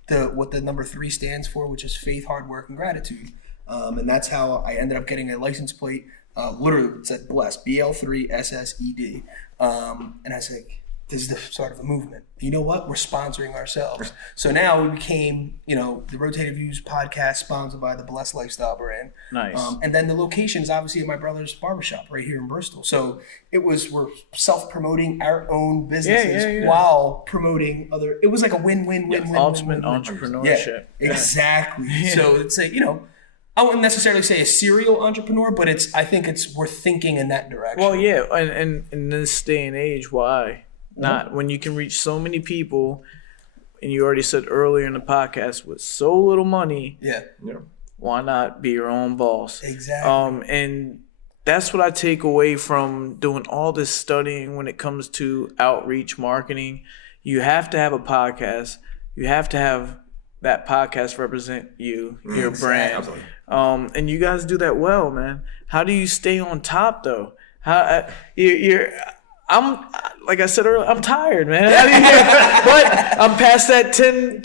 what the number 3 stands for, which is faith, hard work, and gratitude. And that's how I ended up getting a license plate. Literally, it said Blessed, BL3 SSED. And I was like, this is the start of a movement. You know what? We're sponsoring ourselves. So now we became, the Rotated Views podcast sponsored by the Bl3ssed Lifestyle brand. Nice. And then the location is obviously at my brother's barbershop right here in Bristol. So we're self-promoting our own businesses while promoting other. It was like a win-win-win-win. Ultimate entrepreneurship. Yeah, exactly. So it's like, I wouldn't necessarily say a serial entrepreneur, but I think we're thinking in that direction. Well, yeah. And in this day and age, why? Not when you can reach so many people, and you already said earlier in the podcast, with so little money, why not be your own boss? Exactly. And that's what I take away from doing all this studying when it comes to outreach marketing. You have to have a podcast. You have to have that podcast represent you, your brand. Absolutely. And you guys do that well, man. How do you stay on top though? I'm like I said earlier, I'm tired, man. But I'm past that 10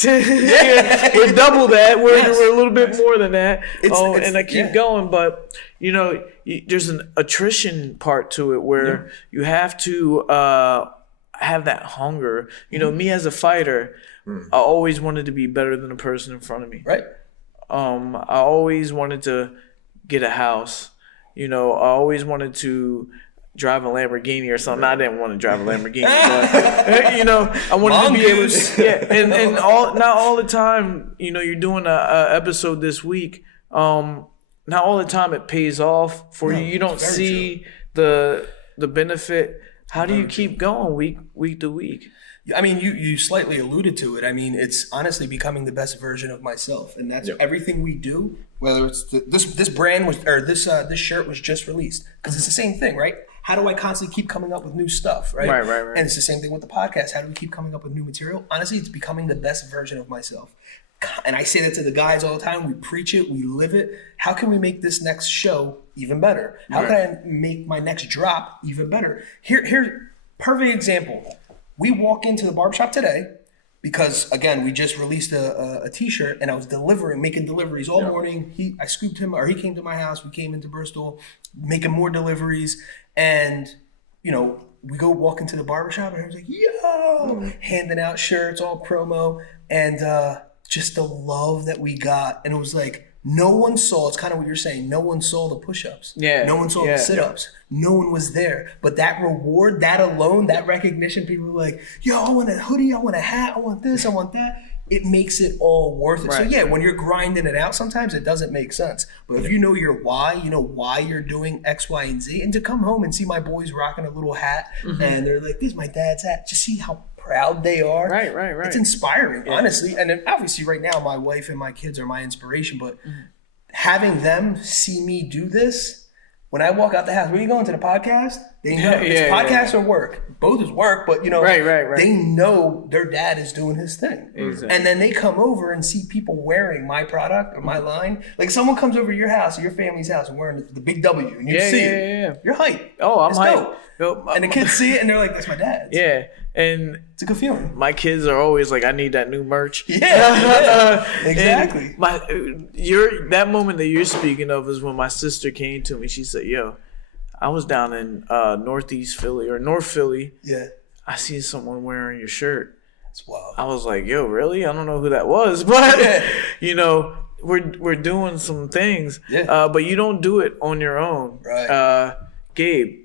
we're double that. We're a little bit more than that. And I keep going. But, there's an attrition part to it where you have to have that hunger. Me as a fighter, I always wanted to be better than the person in front of me. Right. I always wanted to get a house. I always wanted to drive a Lamborghini or something. I didn't want to drive a Lamborghini, but I wanted to be able to. And not all the time. You're doing a episode this week. Not all the time it pays off for you. You don't see the benefit. How do you keep going week to week? I mean, you slightly alluded to it. I mean, it's honestly becoming the best version of myself, and that's everything we do. Whether it's this brand this shirt was just released because it's the same thing, right? How do I constantly keep coming up with new stuff, right? Right. And it's the same thing with the podcast. How do we keep coming up with new material? Honestly, it's becoming the best version of myself. And I say that to the guys all the time. We preach it. We live it. How can we make this next show even better? How can I make my next drop even better? Here's perfect example. We walk into the barbershop today because, again, we just released a T-shirt and I was making deliveries all morning. I scooped him, or he came to my house. We came into Bristol, making more deliveries. And, we go walk into the barbershop and I was like, yo, handing out shirts, all promo. And just the love that we got. And it was like, no one saw, it's kind of what you're saying, no one saw the push-ups. No one saw the sit-ups. No one was there. But that reward, that alone, that recognition, people were like, yo, I want a hoodie, I want a hat, I want this, I want that. It makes it all worth it. Right. So when you're grinding it out, sometimes it doesn't make sense. But if you know your why, you know why you're doing X, Y, and Z, and to come home and see my boys rocking a little hat, and they're like, this is my dad's hat. Just see how proud they are. Right. It's inspiring, honestly. And then obviously right now, my wife and my kids are my inspiration, but having them see me do this, When I walk out the house, where you going, to the podcast? They know it's podcast or work. Both is work, but right. They know their dad is doing his thing. Exactly. And then they come over and see people wearing my product or my line. Like someone comes over to your house or your family's house and wearing the big W, and you see it. You're hyped. Oh, I'm hyped. Yo, and the kids see it and they're like, "That's my dad's." Yeah, and it's a good feeling. My kids are always like, "I need that new merch." Yeah, exactly. That moment that you're speaking of is when my sister came to me. She said, "Yo, I was down in Northeast Philly or North Philly. Yeah, I seen someone wearing your shirt." That's wild. I was like, "Yo, really? I don't know who that was, but we're doing some things. Yeah. But you don't do it on your own, right? Gabe,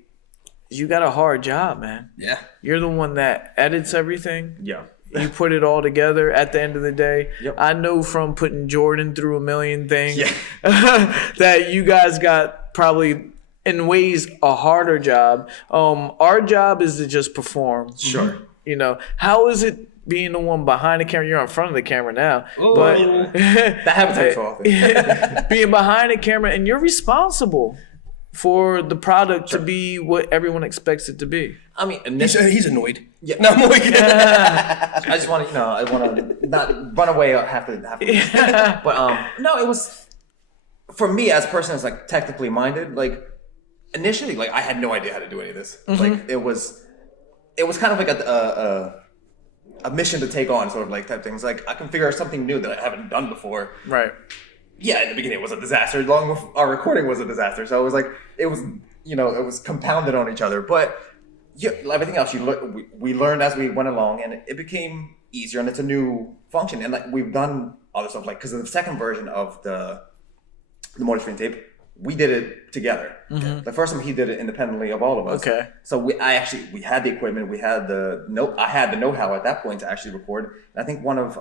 you got a hard job, man. Yeah. You're the one that edits everything. Yeah. You put it all together at the end of the day. Yep. I know from putting Jordan through a million things that you guys got probably in ways a harder job. Our job is to just perform. Sure. How is it being the one behind the camera? You're in front of the camera now. Ooh. But that happens so often. Being behind the camera, and you're responsible for the product to be what everyone expects it to be. I mean, he's annoyed. Yeah. No, I'm like, I just want to, I want to not run away half the But no, it was, for me as a person that's like technically minded, like initially, like I had no idea how to do any of this. Mm-hmm. Like it was kind of like a mission to take on, sort of like type things. Like I can figure out something new that I haven't done before. Right. Yeah, in the beginning it was a disaster. Long before our recording was a disaster. So it was like, it was compounded on each other. But everything else we learned as we went along, and it became easier, and it's a new function. And like we've done other stuff, like because of the second version of the Motor Screen tape, we did it together. Mm-hmm. The first time he did it independently of all of us. Okay. So we had the equipment, I had the know-how at that point to actually record. And I think one of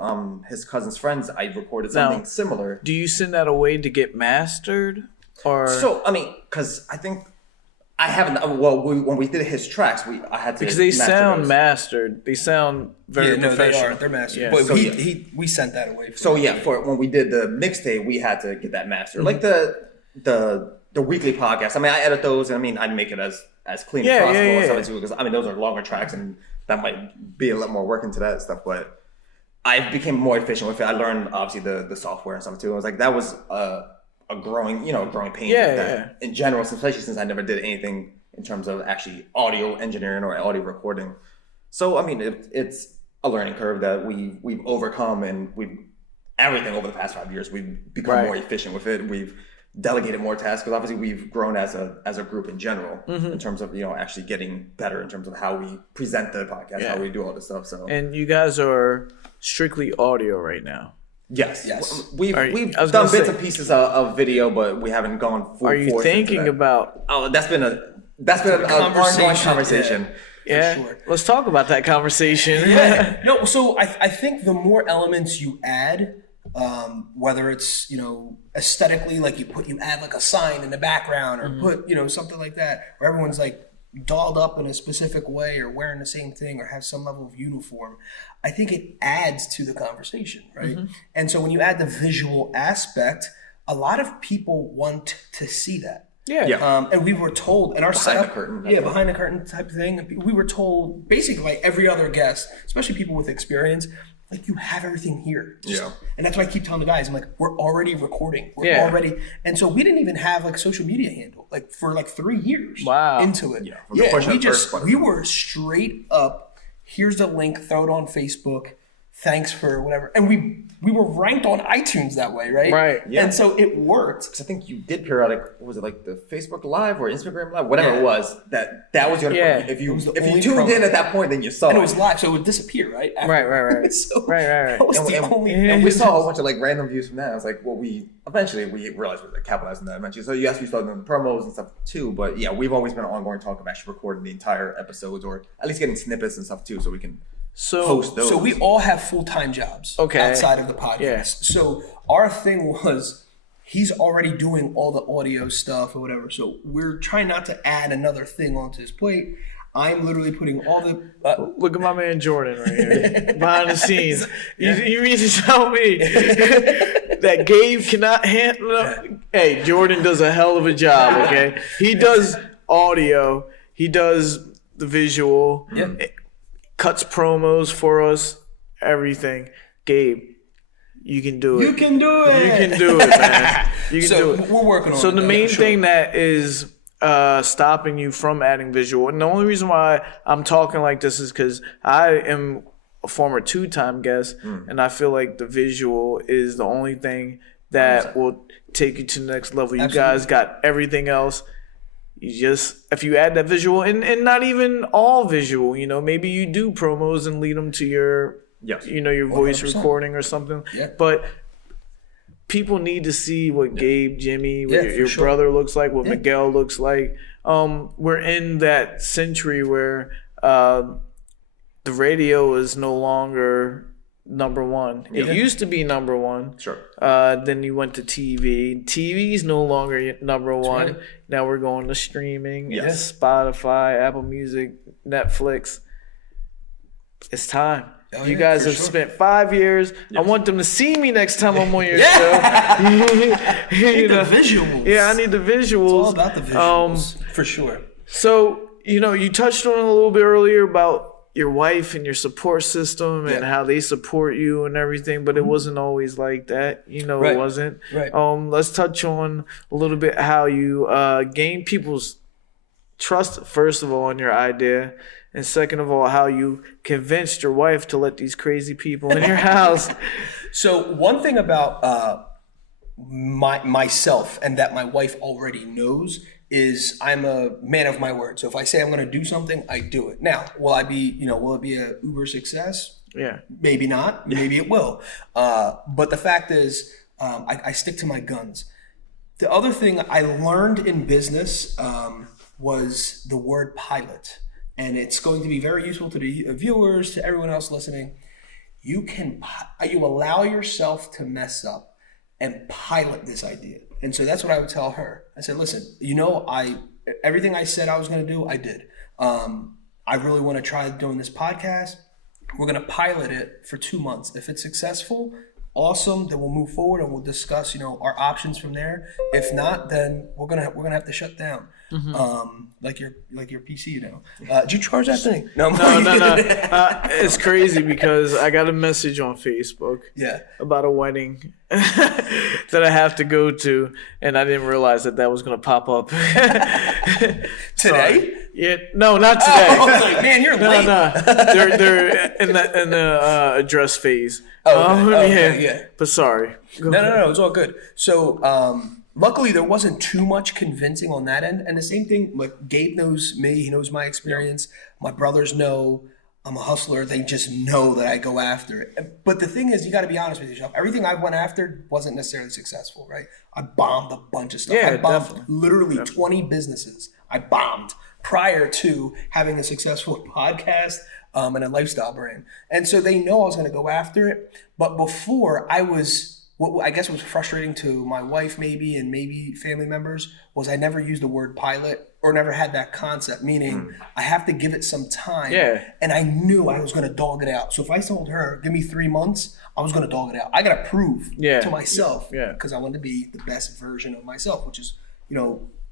his cousin's friends, I recorded something similar. Do you send that away to get mastered, or? So I mean, because I think I haven't. When we did his tracks, I had to, because they sound those. mastered. They sound very professional. They're mastered. Yeah. But we sent that away. For when we did the mixtape, we had to get that mastered. Mm-hmm. Like the weekly podcast. I mean, I edit those, and I mean, I make it as clean as possible. And stuff, because I mean, those are longer tracks, and that might be a lot more work into that stuff. But I became more efficient with it. I learned obviously the software and stuff too. I was like, that was a growing pain. In general, especially since I never did anything in terms of actually audio engineering or audio recording. So I mean, it's a learning curve that we've overcome, and everything over the past 5 years, we've become more efficient with it. We've delegated more tasks, because obviously we've grown as a group in general, mm-hmm. in terms of actually getting better in terms of how we present the podcast, how we do all this stuff. So, and you guys are strictly audio right now. Yes. We've done bits and pieces of video, but we haven't gone full force. Are you thinking about? Oh, that's been an ongoing conversation. Yeah. Sure. Let's talk about that conversation. Yeah. No. So I think the more elements you add, whether it's aesthetically, like you add like a sign in the background, or put something like that, where everyone's like dolled up in a specific way, or wearing the same thing, or have some level of uniform, I think it adds to the conversation, right? Mm-hmm. And so when you add the visual aspect, a lot of people want to see that. Yeah. And we were told in our setup, behind the curtain type of thing. We were told basically, like every other guest, especially people with experience, like you have everything here. And that's why I keep telling the guys, I'm like, we're already recording. We're already, and so we didn't even have like a social media handle like for like 3 years. Wow. Into it. We were straight up. Here's the link. Throw it on Facebook. Thanks for whatever. And we were ranked on iTunes that way, right? Right. Yeah. And so it worked. Because I think you did periodic. Was it like the Facebook Live or Instagram Live, whatever it was? That was your if you tuned in at that point, then you saw and it was live, so it would disappear, right? After. Right. So right. That was the only. And we saw a whole bunch of like random views from that. I was like, well, we realized we were like capitalizing that eventually. So yes, we started doing the promos and stuff too. But yeah, we've always been an ongoing talk of actually recording the entire episodes, or at least getting snippets and stuff too, so we can. Post those. So we all have full-time jobs outside of the podcast. Yeah. So our thing was, he's already doing all the audio stuff or whatever. So we're trying not to add another thing onto his plate. I'm literally putting all the Look at my man Jordan right here behind the scenes. You mean to tell me that Gabe cannot handle? Hey, Jordan does a hell of a job. Okay, he does audio, he does the visual, cuts promos for us, everything. Gabe, you can do it. You can do it. You can do it, man. You can do it. We're working on it. So the main thing that is stopping you from adding visual, and the only reason why I'm talking like this is because I am a former 2-time guest, and I feel like the visual is the only thing that will take you to the next level. You guys got everything else. You just, if you add that visual, and not even all visual, maybe you do promos and lead them to your, your voice 100%. Recording or something. Yeah. But people need to see what Gabe, Jimmy, what your brother looks like, what Miguel looks like. We're in that century where the radio is no longer number one. It used to be number one. Sure. Then you went to TV. TV's no longer number one. Right. Now we're going to streaming. Yes. Spotify, Apple Music, Netflix. It's time. Oh, you guys have spent 5 years. Yes. I want them to see me next time I'm on your show. I need the visuals. Yeah, I need the visuals. It's all about the visuals, for sure. So, you touched on it a little bit earlier about your wife and your support system and how they support you and everything, but it wasn't always like that. It wasn't. Right. Let's touch on a little bit how you gain people's trust, first of all, in your idea, and second of all, how you convinced your wife to let these crazy people in your house. So one thing about myself, and that my wife already knows, is I'm a man of my word. So if I say I'm going to do something, I do it. Now, will it be a uber success? Yeah. Maybe not. Maybe it will. But the fact is, I stick to my guns. The other thing I learned in business was the word pilot. And it's going to be very useful to the viewers, to everyone else listening. You allow yourself to mess up and pilot this idea. And so that's what I would tell her. I said, listen, everything I said I was going to do, I did. I really want to try doing this podcast. We're going to pilot it for 2 months. If it's successful, awesome. Then we'll move forward and we'll discuss, our options from there. If not, then we're gonna have to shut down. Mm-hmm. Like your PC, did you charge that thing? No. It's crazy because I got a message on Facebook about a wedding that I have to go to, and I didn't realize that was going to pop up today. Sorry. Yeah, no, not today. I was like, man, you're late. No. They're in the address phase. Yeah. But sorry. No, it's all good. So, luckily, there wasn't too much convincing on that end. And the same thing, like Gabe knows me. He knows my experience. My brothers know I'm a hustler. They just know that I go after it. But the thing is, you got to be honest with yourself. Everything I went after wasn't necessarily successful, right? I bombed a bunch of stuff. Yeah, I bombed literally 20 businesses. I bombed prior to having a successful podcast and a lifestyle brand. And so they know I was going to go after it. But before, what I guess was frustrating to my wife maybe and maybe family members was I never used the word pilot or never had that concept, meaning I have to give it some time. Yeah. And I knew I was going to dog it out. So if I told her, give me 3 months, I was going to dog it out. I got to prove to myself because I wanted to be the best version of myself, which is,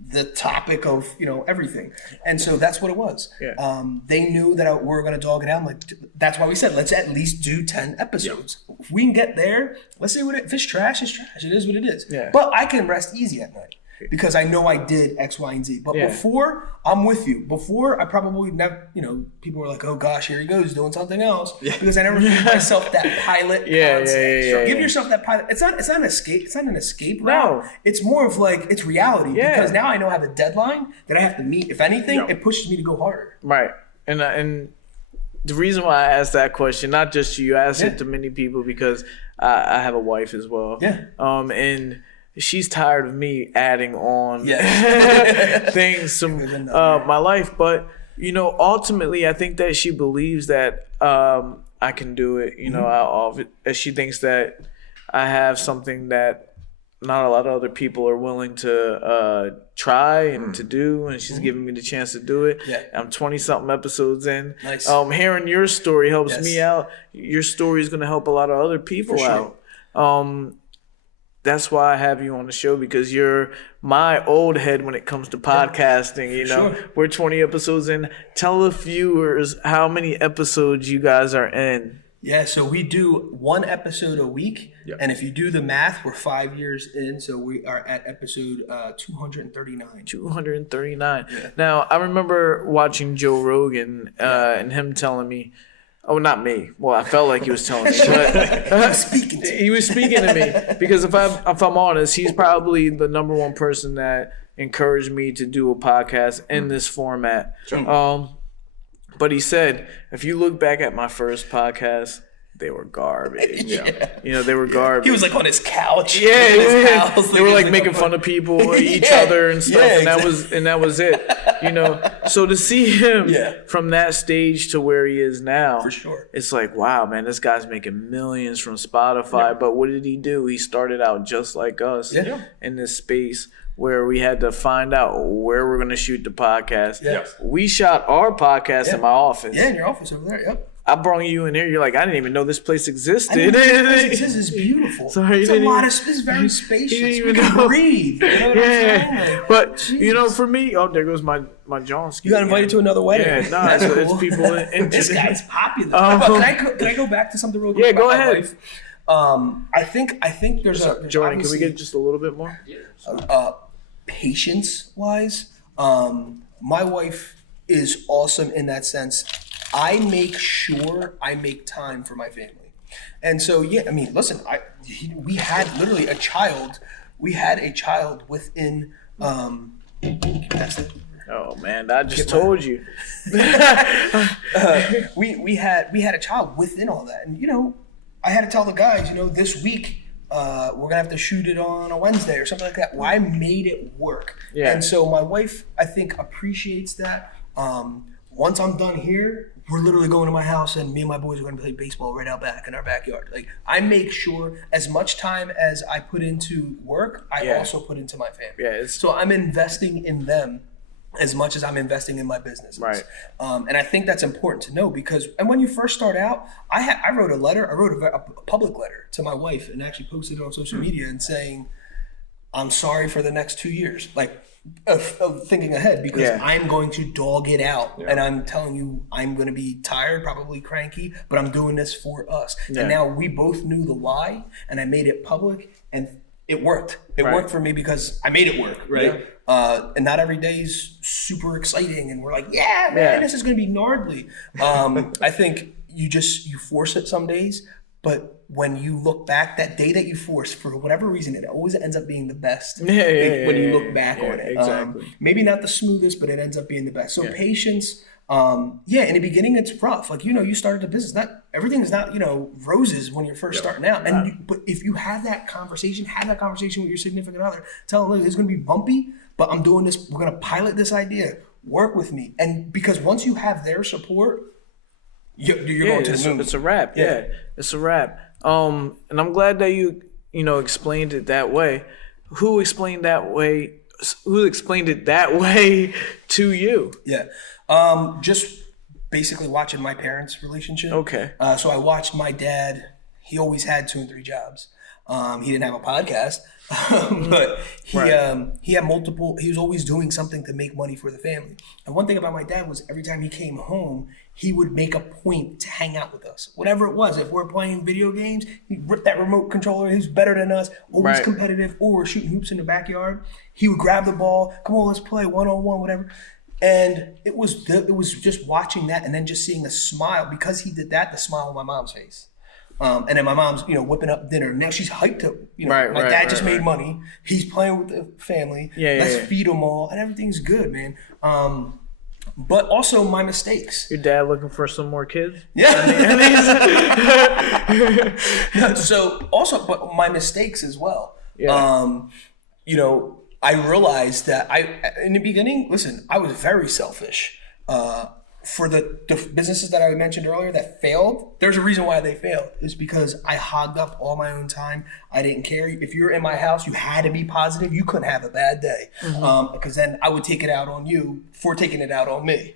the topic of, everything. And so that's what it was. Yeah. They knew that we're going to dog it out. Like, that's why we said, let's at least do 10 episodes. Yeah. If we can get there, let's see if it's trash, it's trash. It is what it is. Yeah. But I can rest easy at night because I know I did X, Y, and Z. But before, I'm with you. Before, I probably never, people were like, oh gosh, here he goes doing something else. Yeah. Because I never gave myself that pilot concept. Yeah. Give yourself that pilot. It's not an escape. It's not an escape route. It's more of like, it's reality. Yeah. Because now I know I have a deadline that I have to meet. If anything, it pushes me to go harder. Right. And the reason why I asked that question, not just you, I asked it to many people because I have a wife as well. Yeah. And she's tired of me adding on things to my life. But, ultimately, I think that she believes that I can do it. She thinks that I have something that not a lot of other people are willing to try and to do, and she's giving me the chance to do it. Yeah. I'm 20-something episodes in. Nice. Hearing your story helps Yes. me out. Your story is going to help a lot of other people For sure. out. That's why I have you on the show, because you're my old head when it comes to podcasting. You know, Sure. we're 20 episodes in. Tell the viewers how many episodes you guys are in. Yeah, so we do 1 episode a week, and if you do the math, we're 5 years in, so we are at episode 239. 239. Now, I remember watching Joe Rogan and him telling me, oh, not me. Well, I felt like he was telling me, but he was speaking to me, because if I'm honest, he's probably the number one person that encouraged me to do a podcast in this format. Sure. But he said, if you look back at my first podcast, they were garbage. You know, they were garbage. He was like on his couch. Yeah. They were like making fun of people, each other and stuff, and that was it. You know, so to see him from that stage to where he is now, For sure. it's like, wow, man, this guy's making millions from Spotify. But what did he do? He started out just like us in this space where we had to find out where we're going to shoot the podcast. Yeah. We shot our podcast in my office. Yeah, in your office over there, yep. I brought you in here. You're like, I didn't even know this place existed. This is beautiful. Sorry, it's very spacious. We can breathe. You know what I'm saying? Like, But, you know, for me, there goes my John ski. you got invited to another wedding. Yeah, no, it's people in This guy's popular. Can I go back to something real quick? Yeah, go about my ahead. life? I think there's Jordan, can we obviously, get just a little bit more? patience-wise, my wife is awesome in that sense. I make sure I make time for my family. And so, yeah, I mean, listen, we had literally a child. We had a child within, that's it. Oh, man, I just told you. We had a child within all that. And, you know, I had to tell the guys, you know, this week, we're going to have to shoot it on a Wednesday or something like that. Well, I made it work. Yeah. And so my wife, I think, appreciates that. Once I'm done here, we're literally going to my house and me and my boys are going to play baseball right out back in our backyard. Like, I make sure as much time as I put into work, I also put into my family. Yeah, so I'm investing in them as much as I'm investing in my business. Right. And I think that's important to know because, and when you first start out, I wrote a letter, a public letter to my wife and actually posted it on social media and saying, I'm sorry for the next 2 years. Like, of thinking ahead because I'm going to dog it out and I'm telling you I'm going to be tired, probably cranky, but I'm doing this for us. And now we both knew the why and I made it public and it worked. It worked for me because I made it work, right? And not every day is super exciting and we're like, this is going to be gnarly. I think you force it some days, but when you look back, that day that you forced, for whatever reason, it always ends up being the best when you look back on it. Exactly. Maybe not the smoothest, but it ends up being the best. So patience, in the beginning, it's rough. Like, you started a business. Not everything is not, roses when you're first starting out. But if you have that conversation with your significant other, tell them, look, it's going to be bumpy, but I'm doing this. We're going to pilot this idea. Work with me. And because once you have their support, you're going to the moon. It's a wrap. Yeah, it's a wrap. And I'm glad that you explained it that way. Who explained it that way to you? Yeah. Just basically watching my parents' relationship. Okay. So I watched my dad. He always had 2 and 3 jobs. He didn't have a podcast, but he had multiple. He was always doing something to make money for the family. And one thing about my dad was every time he came home, he would make a point to hang out with us. Whatever it was, if we're playing video games, he'd rip that remote controller. He was better than us, always competitive. Or we're shooting hoops in the backyard. He would grab the ball. Come on, let's play 1-on-1, whatever. And it was just watching that and then just seeing the smile because he did that. The smile on my mom's face. And then my mom's, whipping up dinner. Now she's hyped up. My dad just made money. He's playing with the family. Let's feed them all. And everything's good, man. But also my mistakes. Your dad looking for some more kids? Yeah. So also, but my mistakes as well. Yeah. I realized that in the beginning, listen, I was very selfish. for the businesses that I mentioned earlier that failed, there's a reason why they failed. It's because I hogged up all my own time. I didn't care. If you're in my house, you had to be positive. You couldn't have a bad day, because then I would take it out on you for taking it out on me.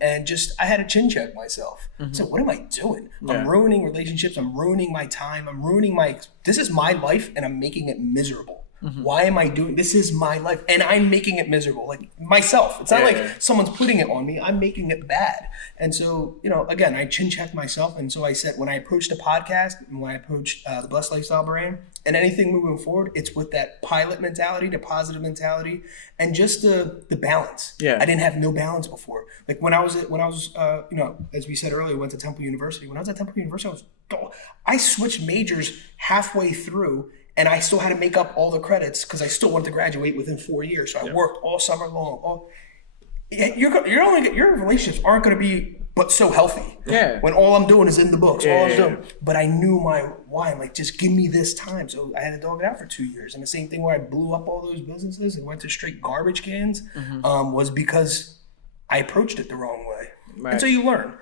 And just, I had to chin check myself. So what am I doing? I'm ruining relationships. I'm ruining my time. I'm ruining this is my life and I'm making it miserable. Why am I doing this? Is my life and I'm making it miserable, like myself. It's not like someone's putting it on me. I'm making it bad. And so, again, I chin checked myself. And so I said, when I approached the podcast and when I approached the Blessed Lifestyle brand and anything moving forward, it's with that pilot mentality, the positive mentality, and just the balance. I didn't have no balance before. Like when I was as we said earlier, went to Temple University. When I was at Temple University, I switched majors halfway through. And I still had to make up all the credits because I still wanted to graduate within 4 years. So I worked all summer long. Your relationships aren't going to be but so healthy. When all I'm doing is in the books. But I knew my why. I'm like, just give me this time. So I had to dog it out for 2 years. And the same thing where I blew up all those businesses and went to straight garbage cans was because I approached it the wrong way. And so you learn.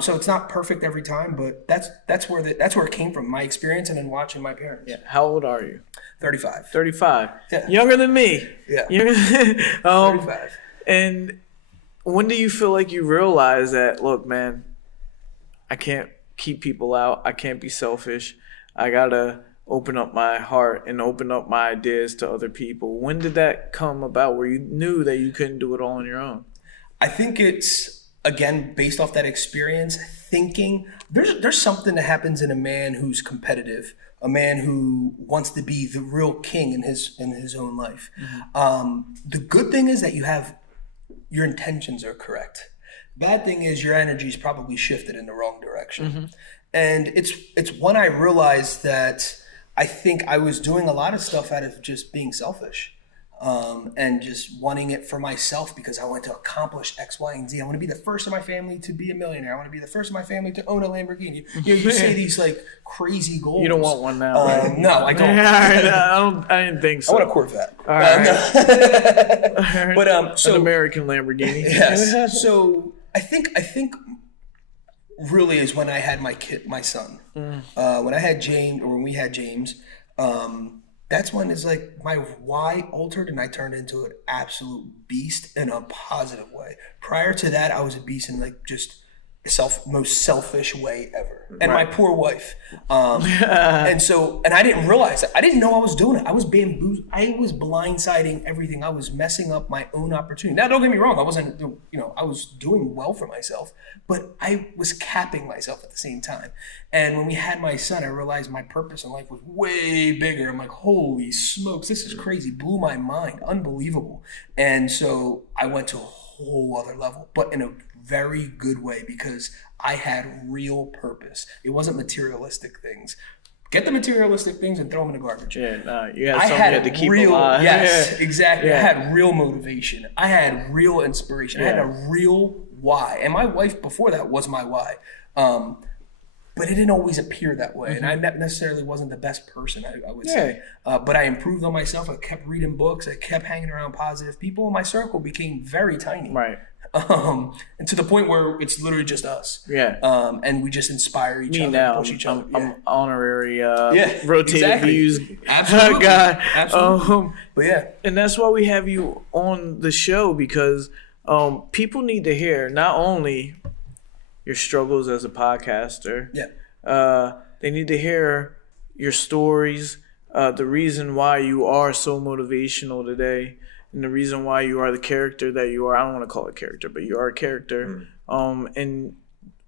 So it's not perfect every time, but that's where it came from, my experience and then watching my parents. How old are you? 35. 35. Younger than me. 35. And when do you feel like you realize that, look, man, I can't keep people out. I can't be selfish. I got to open up my heart and open up my ideas to other people. When did that come about where you knew that you couldn't do it all on your own? I think it's, again, based off that experience, thinking there's something that happens in a man who's competitive, a man who wants to be the real king in his own life. The good thing is that your intentions are correct. Bad thing is your energy's probably shifted in the wrong direction. And it's when I realized that I think I was doing a lot of stuff out of just being selfish. And just wanting it for myself because I want to accomplish X, Y, and Z. I want to be the first in my family to be a millionaire. I want to be the first in my family to own a Lamborghini. You say these like crazy goals. You don't want one now, right? No, I don't. I didn't think so. I want a Corvette. All right. But an American Lamborghini. Yes. So I think really is when I had my son. When I had James, or when we had James. That's when it's like my why altered and I turned into an absolute beast in a positive way. Prior to that, I was a beast in like just most selfish way ever. And my poor wife. And I didn't realize it. I didn't know I was doing it. I was bamboozled. I was blindsiding everything. I was messing up my own opportunity. Now, don't get me wrong. I wasn't, I was doing well for myself, but I was capping myself at the same time. And when we had my son, I realized my purpose in life was way bigger. I'm like, holy smokes, this is crazy. Blew my mind. Unbelievable. And so I went to a whole other level, but in a very good way because I had real purpose. It wasn't materialistic things. Get the materialistic things and throw them in the garbage. You had something you had to keep alive. Yes, exactly. I had real motivation. I had real inspiration. I had a real why. And my wife before that was my why. But it didn't always appear that way. And I necessarily wasn't the best person, I would say. But I improved on myself. I kept reading books. I kept hanging around positive people. And my circle became very tiny. And to the point where it's literally just us. And we just inspire each other and push each other. I'm honorary rotated views Absolutely. guy. Absolutely. And that's why we have you on the show because people need to hear not only your struggles as a podcaster. They need to hear your stories, the reason why you are so motivational today, and the reason why you are the character that you are. I don't want to call it character, but you are a character. And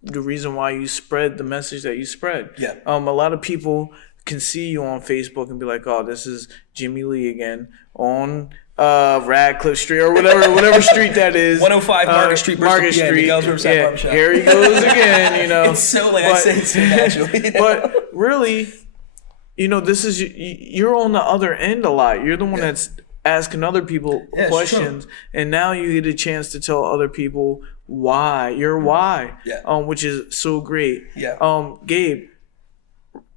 the reason why you spread the message that you spread. A lot of people can see you on Facebook and be like, oh, this is Jimmy Lee again on Radcliffe Street or whatever street that is. 105 Market Street, Bristol, Market Street. Barbershop. Here he goes again, It's so I say it so naturally. But really, this is, you're on the other end a lot. You're the one that's asking other people questions, and now you get a chance to tell other people your why, which is so great. Gabe,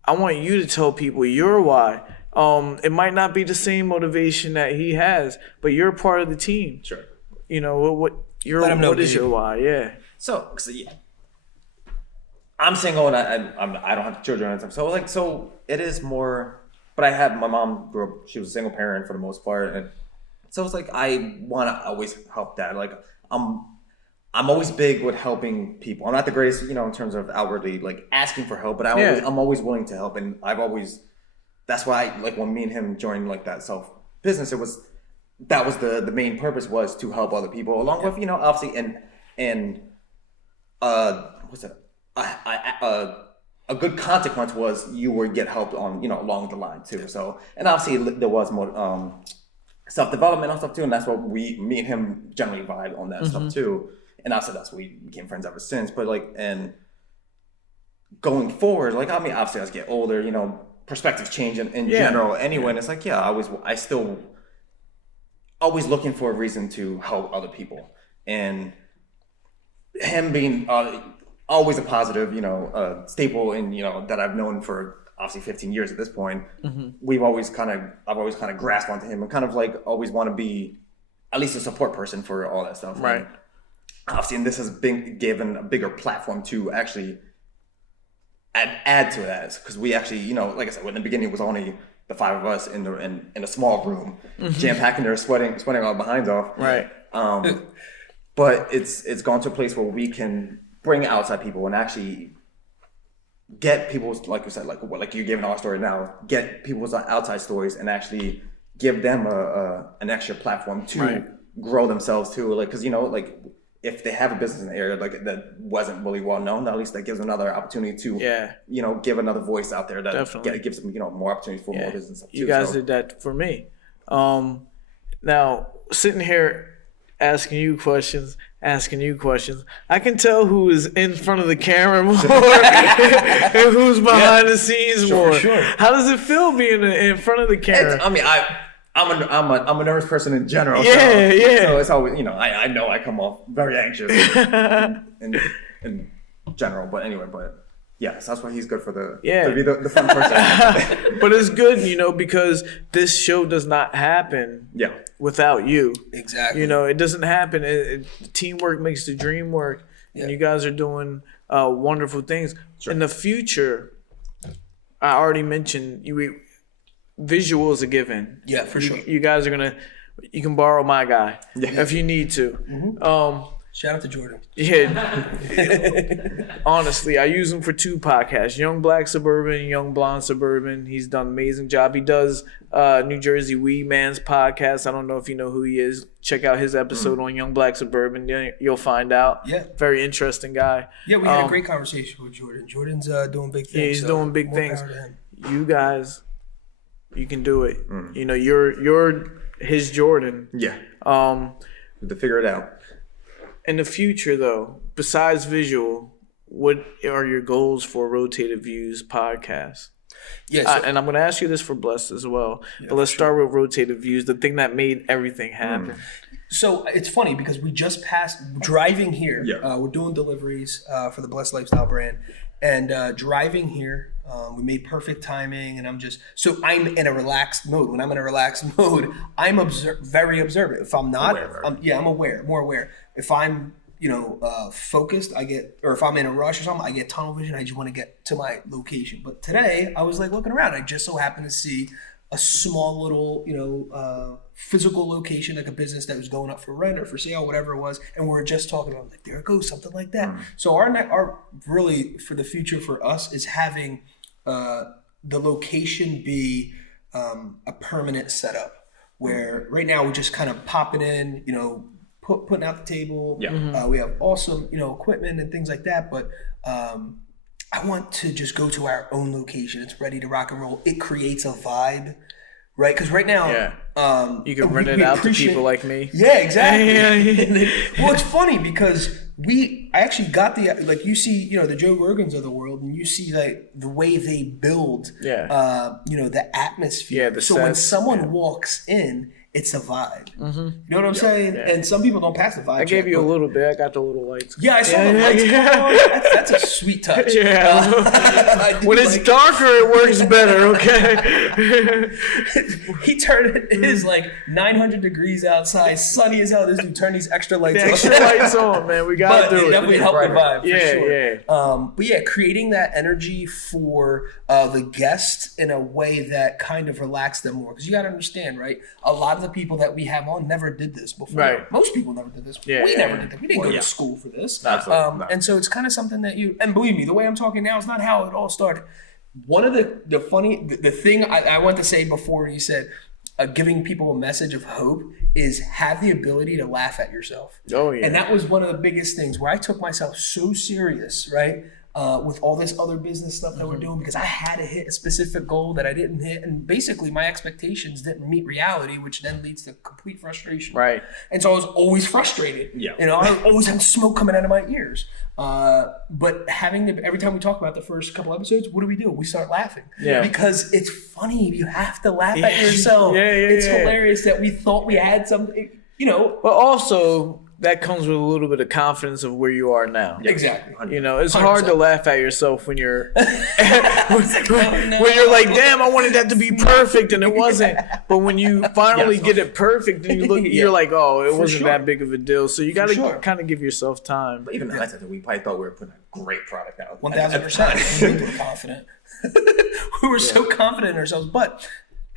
I want you to tell people your why. It might not be the same motivation that he has, but you're part of the team. Sure. What is your why? So yeah. I'm single and I don't have children and stuff. So it is more. But my mom grew up. She was a single parent for the most part, and so it's like I want to always help that. Like I'm always big with helping people. I'm not the greatest, in terms of outwardly like asking for help, but I'm always willing to help, and that's why like when me and him joined like that self business, that was the main purpose was to help other people along with obviously and what's that. A good consequence was you would get help on along the line too. So and obviously there was more self-development and stuff too, and that's what me and him generally vibe on that stuff too. And also that's what we became friends ever since. But like and going forward, like obviously as I get older, perspectives change in general anyway. And it's like I still always looking for a reason to help other people, and him being always a positive, staple in, that I've known for obviously 15 years at this point. I've always kind of grasped onto him and kind of like always want to be at least a support person for all that stuff. Right. And obviously, and this has been given a bigger platform to actually add to that, because we actually, like I said, in the beginning it was only the five of us in a small room, jam-packed in there, sweating our behinds off. Right. But it's gone to a place where we can bring outside people and actually get people's, like you said, like you're giving our story now, get people's outside stories and actually give them an extra platform to grow themselves too. Like, because like if they have a business in the area like that wasn't really well known, at least that gives another opportunity to give another voice out there that gives them more opportunities for more business. You guys did that for me. Now sitting here asking you questions, I can tell who is in front of the camera more and who's behind the scenes more. Sure. How does it feel being in front of the camera? I'm a nervous person in general. So it's always I know I come off very anxious in general. But anyway, yes, that's why he's good for to be the fun person. But it's good, because this show does not happen without you. Exactly. It doesn't happen. Teamwork makes the dream work. And you guys are doing wonderful things. Sure. In the future, I already mentioned visual is a given. Yeah, for sure. You guys are you can borrow my guy if you need to. Shout out to Jordan. Yeah. Honestly, I use him for 2 podcasts, Young Black Suburban, Young Blonde Suburban. He's done an amazing job. He does New Jersey Weed Man's podcast. I don't know if you know who he is. Check out his episode on Young Black Suburban. You'll find out. Yeah. Very interesting guy. Yeah, we had a great conversation with Jordan. Jordan's doing big things. Yeah, he's doing big things. You guys, you can do it. You're his Jordan. Yeah. To figure it out. In the future, though, besides visual, what are your goals for Rotated Views podcast? Yeah, and I'm going to ask you this for Bl3ssed as well. But let's start with Rotated Views, the thing that made everything happen. So it's funny because we just passed driving here. We're doing deliveries for the Bl3ssed Lifestyle brand, and driving here, we made perfect timing. And I'm in a relaxed mode. When I'm in a relaxed mode, I'm very observant. If I'm not, I'm aware, more aware. If I'm focused, or if I'm in a rush or something, I get tunnel vision. I just want to get to my location. But today I was like looking around. I just so happened to see a small little, physical location, like a business that was going up for rent or for sale, whatever it was. And we were just talking about like, there it goes, something like that. So our really for the future for us is having the location be a permanent setup where right now we're just kind of popping in, putting out the table. We have awesome, equipment and things like that. But I want to just go to our own location. It's ready to rock and roll. It creates a vibe, right? Because right now, you can rent it out to people like me. Yeah, exactly. Well, it's funny because I actually got you see, the Joe Rogans of the world, and you see like the way they build, the atmosphere. The so sets, when someone walks in, it's a vibe. You know what I'm saying? Yeah. And some people don't pass the vibe. I gave you a little bit. I got the little lights. Yeah, I saw the lights. Yeah. That's a sweet touch. Yeah. When it's darker, it works better. Okay. He turned it is like 900 degrees outside, sunny as hell. This dude turned these extra lights on. Extra lights on, man. We gotta do it. Definitely help the vibe. Yeah, for sure. But yeah, creating that energy for the guests in a way that kind of relaxed them more, because you got to understand, right? A lot of the people that we have on never did this before. Right. Most people never did this. We never did that. We didn't go to school for this. Absolutely. And so it's kind of something that and believe me, the way I'm talking now is not how it all started. One of the thing I want to say before you said giving people a message of hope is have the ability to laugh at yourself. Oh yeah. And that was one of the biggest things where I took myself so serious, right? With all this other business stuff that we're doing, because I had to hit a specific goal that I didn't hit, and basically my expectations didn't meet reality, which then leads to complete frustration. Right. And so I was always frustrated. Yeah. You know, I always had smoke coming out of my ears. But every time we talk about the first couple episodes, what do? We start laughing. Yeah. Because it's funny. You have to laugh at yourself. It's hilarious that we thought we had something, you know. But also, that comes with a little bit of confidence of where you are now. Exactly. 100%. You know, it's hard to laugh at yourself when you're when you're like, damn, I wanted that to be perfect and it wasn't. But when you finally get it perfect and you look, you're like, oh, it wasn't that big of a deal. So you got to kind of give yourself time. But even hindsight, we probably thought we were putting a great product out. 1,000%. We were confident. We were so confident in ourselves, but.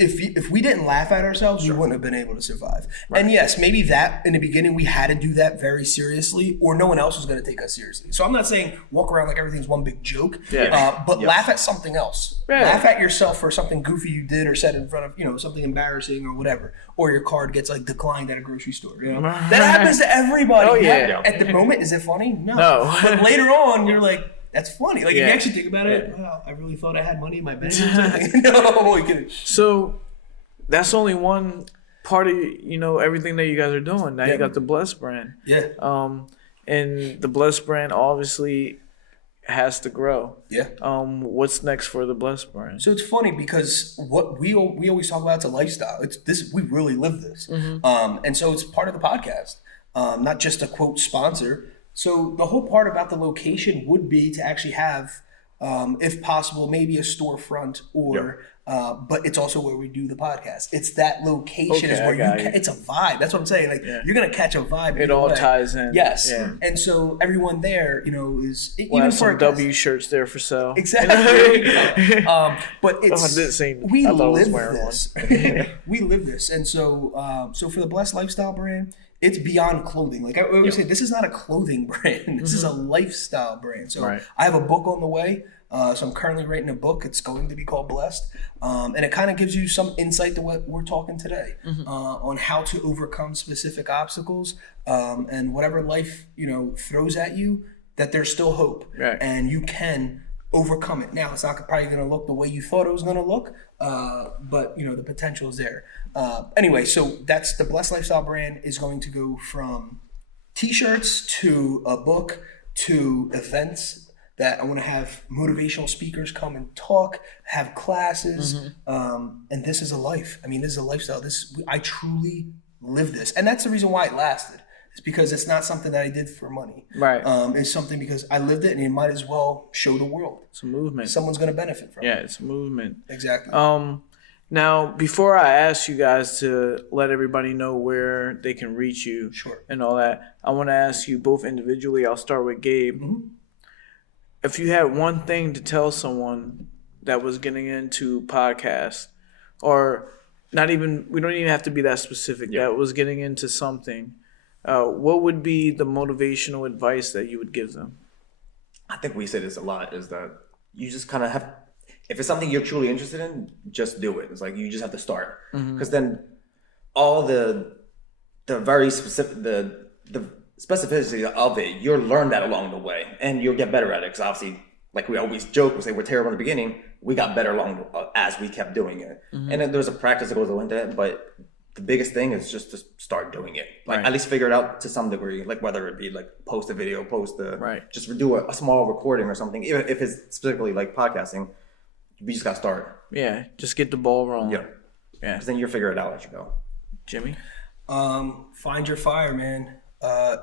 If we didn't laugh at ourselves, we wouldn't have been able to survive. Right. And yes, maybe that in the beginning we had to do that very seriously, or no one else was going to take us seriously. So I'm not saying walk around like everything's one big joke, but laugh at something else. Yeah. Laugh at yourself for something goofy you did or said in front of, something embarrassing or whatever. Or your card gets like declined at a grocery store. You know? That happens to everybody. Oh, yeah. At the moment, is it funny? No. But later on, you're like, that's funny. Like, if you actually think about it, wow, I really thought I had money in my bank. No, so that's only one part of, everything that you guys are doing. Now you got the Bl3ssed brand. Yeah. And the Bl3ssed brand obviously has to grow. Yeah. What's next for the Bl3ssed brand? So it's funny because what we always talk about, it's a lifestyle. We really live this. And so it's part of the podcast, not just a quote sponsor. So the whole part about the location would be to actually have, if possible, maybe a storefront or, but it's also where we do the podcast. It's that location is where it's a vibe. That's what I'm saying. Like you're going to catch a vibe. It all ties in. Yes. Yeah. And so everyone there, is we'll even have some W shirts there for sale. Exactly. But it's, we live this. We live this. And so, so for the Bl3ssed Lifestyle brand, it's beyond clothing. Like I always say, this is not a clothing brand. This is a lifestyle brand. So I have a book on the way. So I'm currently writing a book. It's going to be called Blessed. And it kind of gives you some insight to what we're talking today on how to overcome specific obstacles and whatever life, throws at you, that there's still hope. Right. And you can overcome it. Now, it's not probably going to look the way you thought it was going to look, but, the potential is there. Anyway, so that's the Bl3ssed Lifestyle brand is going to go from T-shirts to a book to events that I want to have motivational speakers come and talk, have classes, and this is a life. I mean, this is a lifestyle. I truly live this, and that's the reason why it lasted. It's because it's not something that I did for money. Right. It's something because I lived it, and you might as well show the world. It's a movement. Someone's going to benefit from it. Yeah, it's a movement. Exactly. Now, before I ask you guys to let everybody know where they can reach you and all that, I want to ask you both individually. I'll start with Gabe. If you had one thing to tell someone that was getting into podcasts, or not even, we don't even have to be that specific, that was getting into something, what would be the motivational advice that you would give them? I think we say this a lot, is that you just kind of have, if it's something you're truly interested in, just do it. It's like you just have to start, because then all the very specific, the specificity of it, you'll learn that along the way, and you'll get better at it. Because obviously, like we always joke, we say we're terrible in the beginning. We got better along as we kept doing it, and then there's a practice that goes into it. But the biggest thing is just to start doing it. Like at least figure it out to some degree. Like whether it be like post a video, just do a small recording or something. Even if it's specifically like podcasting, we just got to start. Yeah, just get the ball rolling. Yeah. Because then you'll figure it out as you go. Jimmy? Find your fire, man.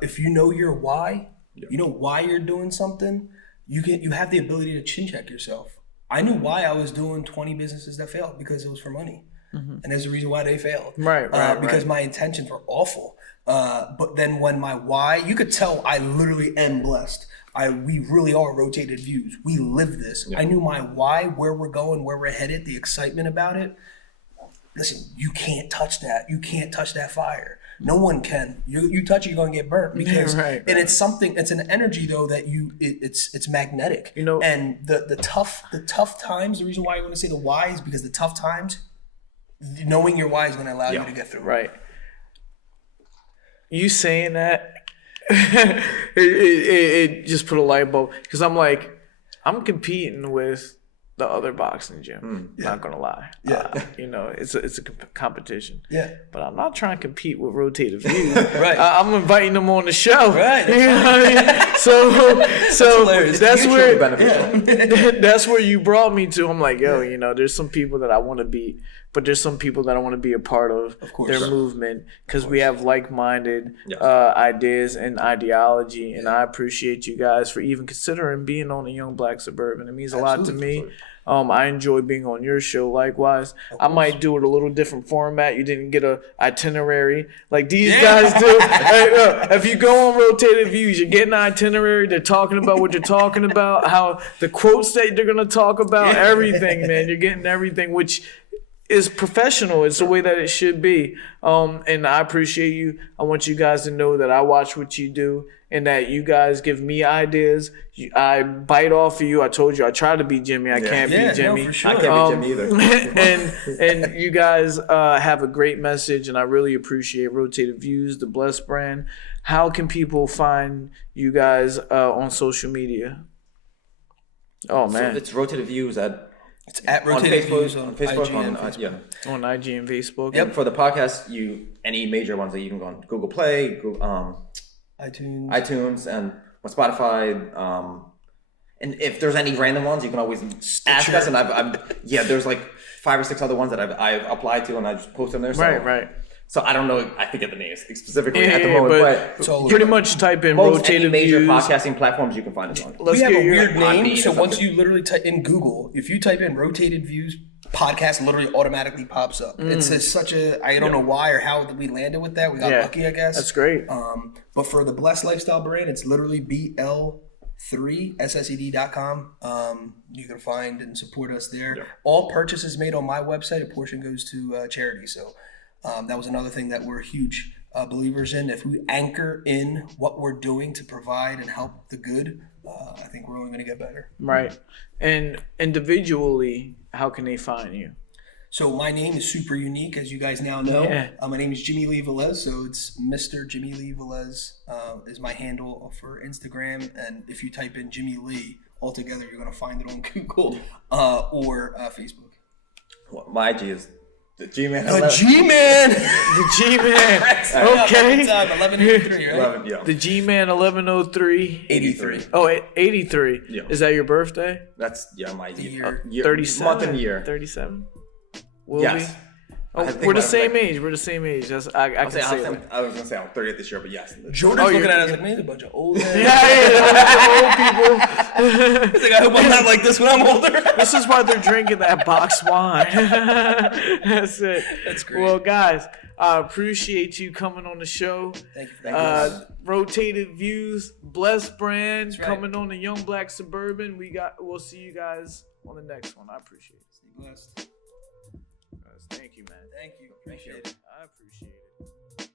If you know your why, you know why you're doing something, you have the ability to chin check yourself. I knew why I was doing 20 businesses that failed, because it was for money. And there's a reason why they failed. Right. Because my intentions were awful. But then when my why, you could tell I literally am blessed. We really are rotated views. We live this. I knew my why, where we're going, where we're headed, the excitement about it. Listen, you can't touch that. You can't touch that fire. No one can. You touch it, you're gonna get burnt, because and it's something. It's an energy though that it's magnetic. You know, and the tough times. The reason why I want to say the why is because the tough times, knowing your why is gonna allow you to get through. Right. You saying that, it just put a light bulb, because I'm like, I'm competing with the other boxing gym. Not gonna lie. You know, it's a competition. But I'm not trying to compete with Rotated Views. I'm inviting them on the show. You know what I mean? So that's where that's where you brought me to. I'm like, yo, you know, there's some people that I want to beat, but there's some people that I want to be a part of their movement, because we have like-minded ideas and ideology, and I appreciate you guys for even considering being on the Young Black Suburban. It means a lot to me. I enjoy being on your show. Likewise, I might do it a little different format. You didn't get a itinerary like these guys do. If you go on Rotated Views, you're getting an itinerary. They're talking about what you're talking about, how the quotes that they're gonna talk about, everything, man. You're getting everything, which is professional. It's the way that it should be. And I appreciate you. I want you guys to know that I watch what you do, and that you guys give me ideas. I bite off of you. I told you I try to be Jimmy. I can't be Jimmy. No, for sure. I can't be Jimmy either. and you guys have a great message, and I really appreciate Rotated Views, the Bless brand. How can people find you guys on social media? Oh man, So it's Rotated Views It's at Rotated Views on Facebook, IG and Facebook. on IG and Facebook. Yep. For the podcast, any major ones that you can go on Google Play, iTunes, and Spotify. And if there's any random ones, you can always ask us. And there's like 5 or 6 other ones that I've applied to, and I just post them there. So, Right. So I don't know. I forget the names specifically at the moment, but pretty much type in most Rotated any major Views. podcasting platforms you can find us on. We have a weird name, so once you literally type in Google, if you type in Rotated Views podcast, literally automatically pops up. It's such a, I don't know why or how we landed with that. We got lucky, I guess. That's great. But for the Blessed Lifestyle brand, it's literally BL3SSED.com. You can find and support us there. All purchases made on my website, a portion goes to charity. So that was another thing that we're huge believers in. If we anchor in what we're doing to provide and help the good, I think we're only going to get better. Right. And individually, how can they find you? So my name is super unique, as you guys now know. My name is Jimmy Lee Velez, so it's Mr. Jimmy Lee Velez is my handle for Instagram. And if you type in Jimmy Lee altogether, you're going to find it on Google or Facebook. Well, my IG is the G-Man. The G-Man! The G-Man. Okay. 1103, right? 11, yeah. The G-Man 1103. 83. Oh, 83. Yeah. Is that your birthday? That's, my year. 37. Month and year. 37? Will Yes. we? Oh, we're the same age. We're the same age. That's, I can say that. I was going to say I'm 30th this year, but yes. Jordan's looking at us like, man, a bunch of old men. old people. He's like, I hope I'm not like this when I'm older. This is why they're drinking that box wine. That's it. That's great. Well, guys, I appreciate you coming on the show. Thank you. Rotated Views, Blessed brand, right. coming on the Young Black Suburban. We'll see you guys on the next one. I appreciate it. Stay blessed. Thank you, man. Thank you. Appreciate it. I appreciate it.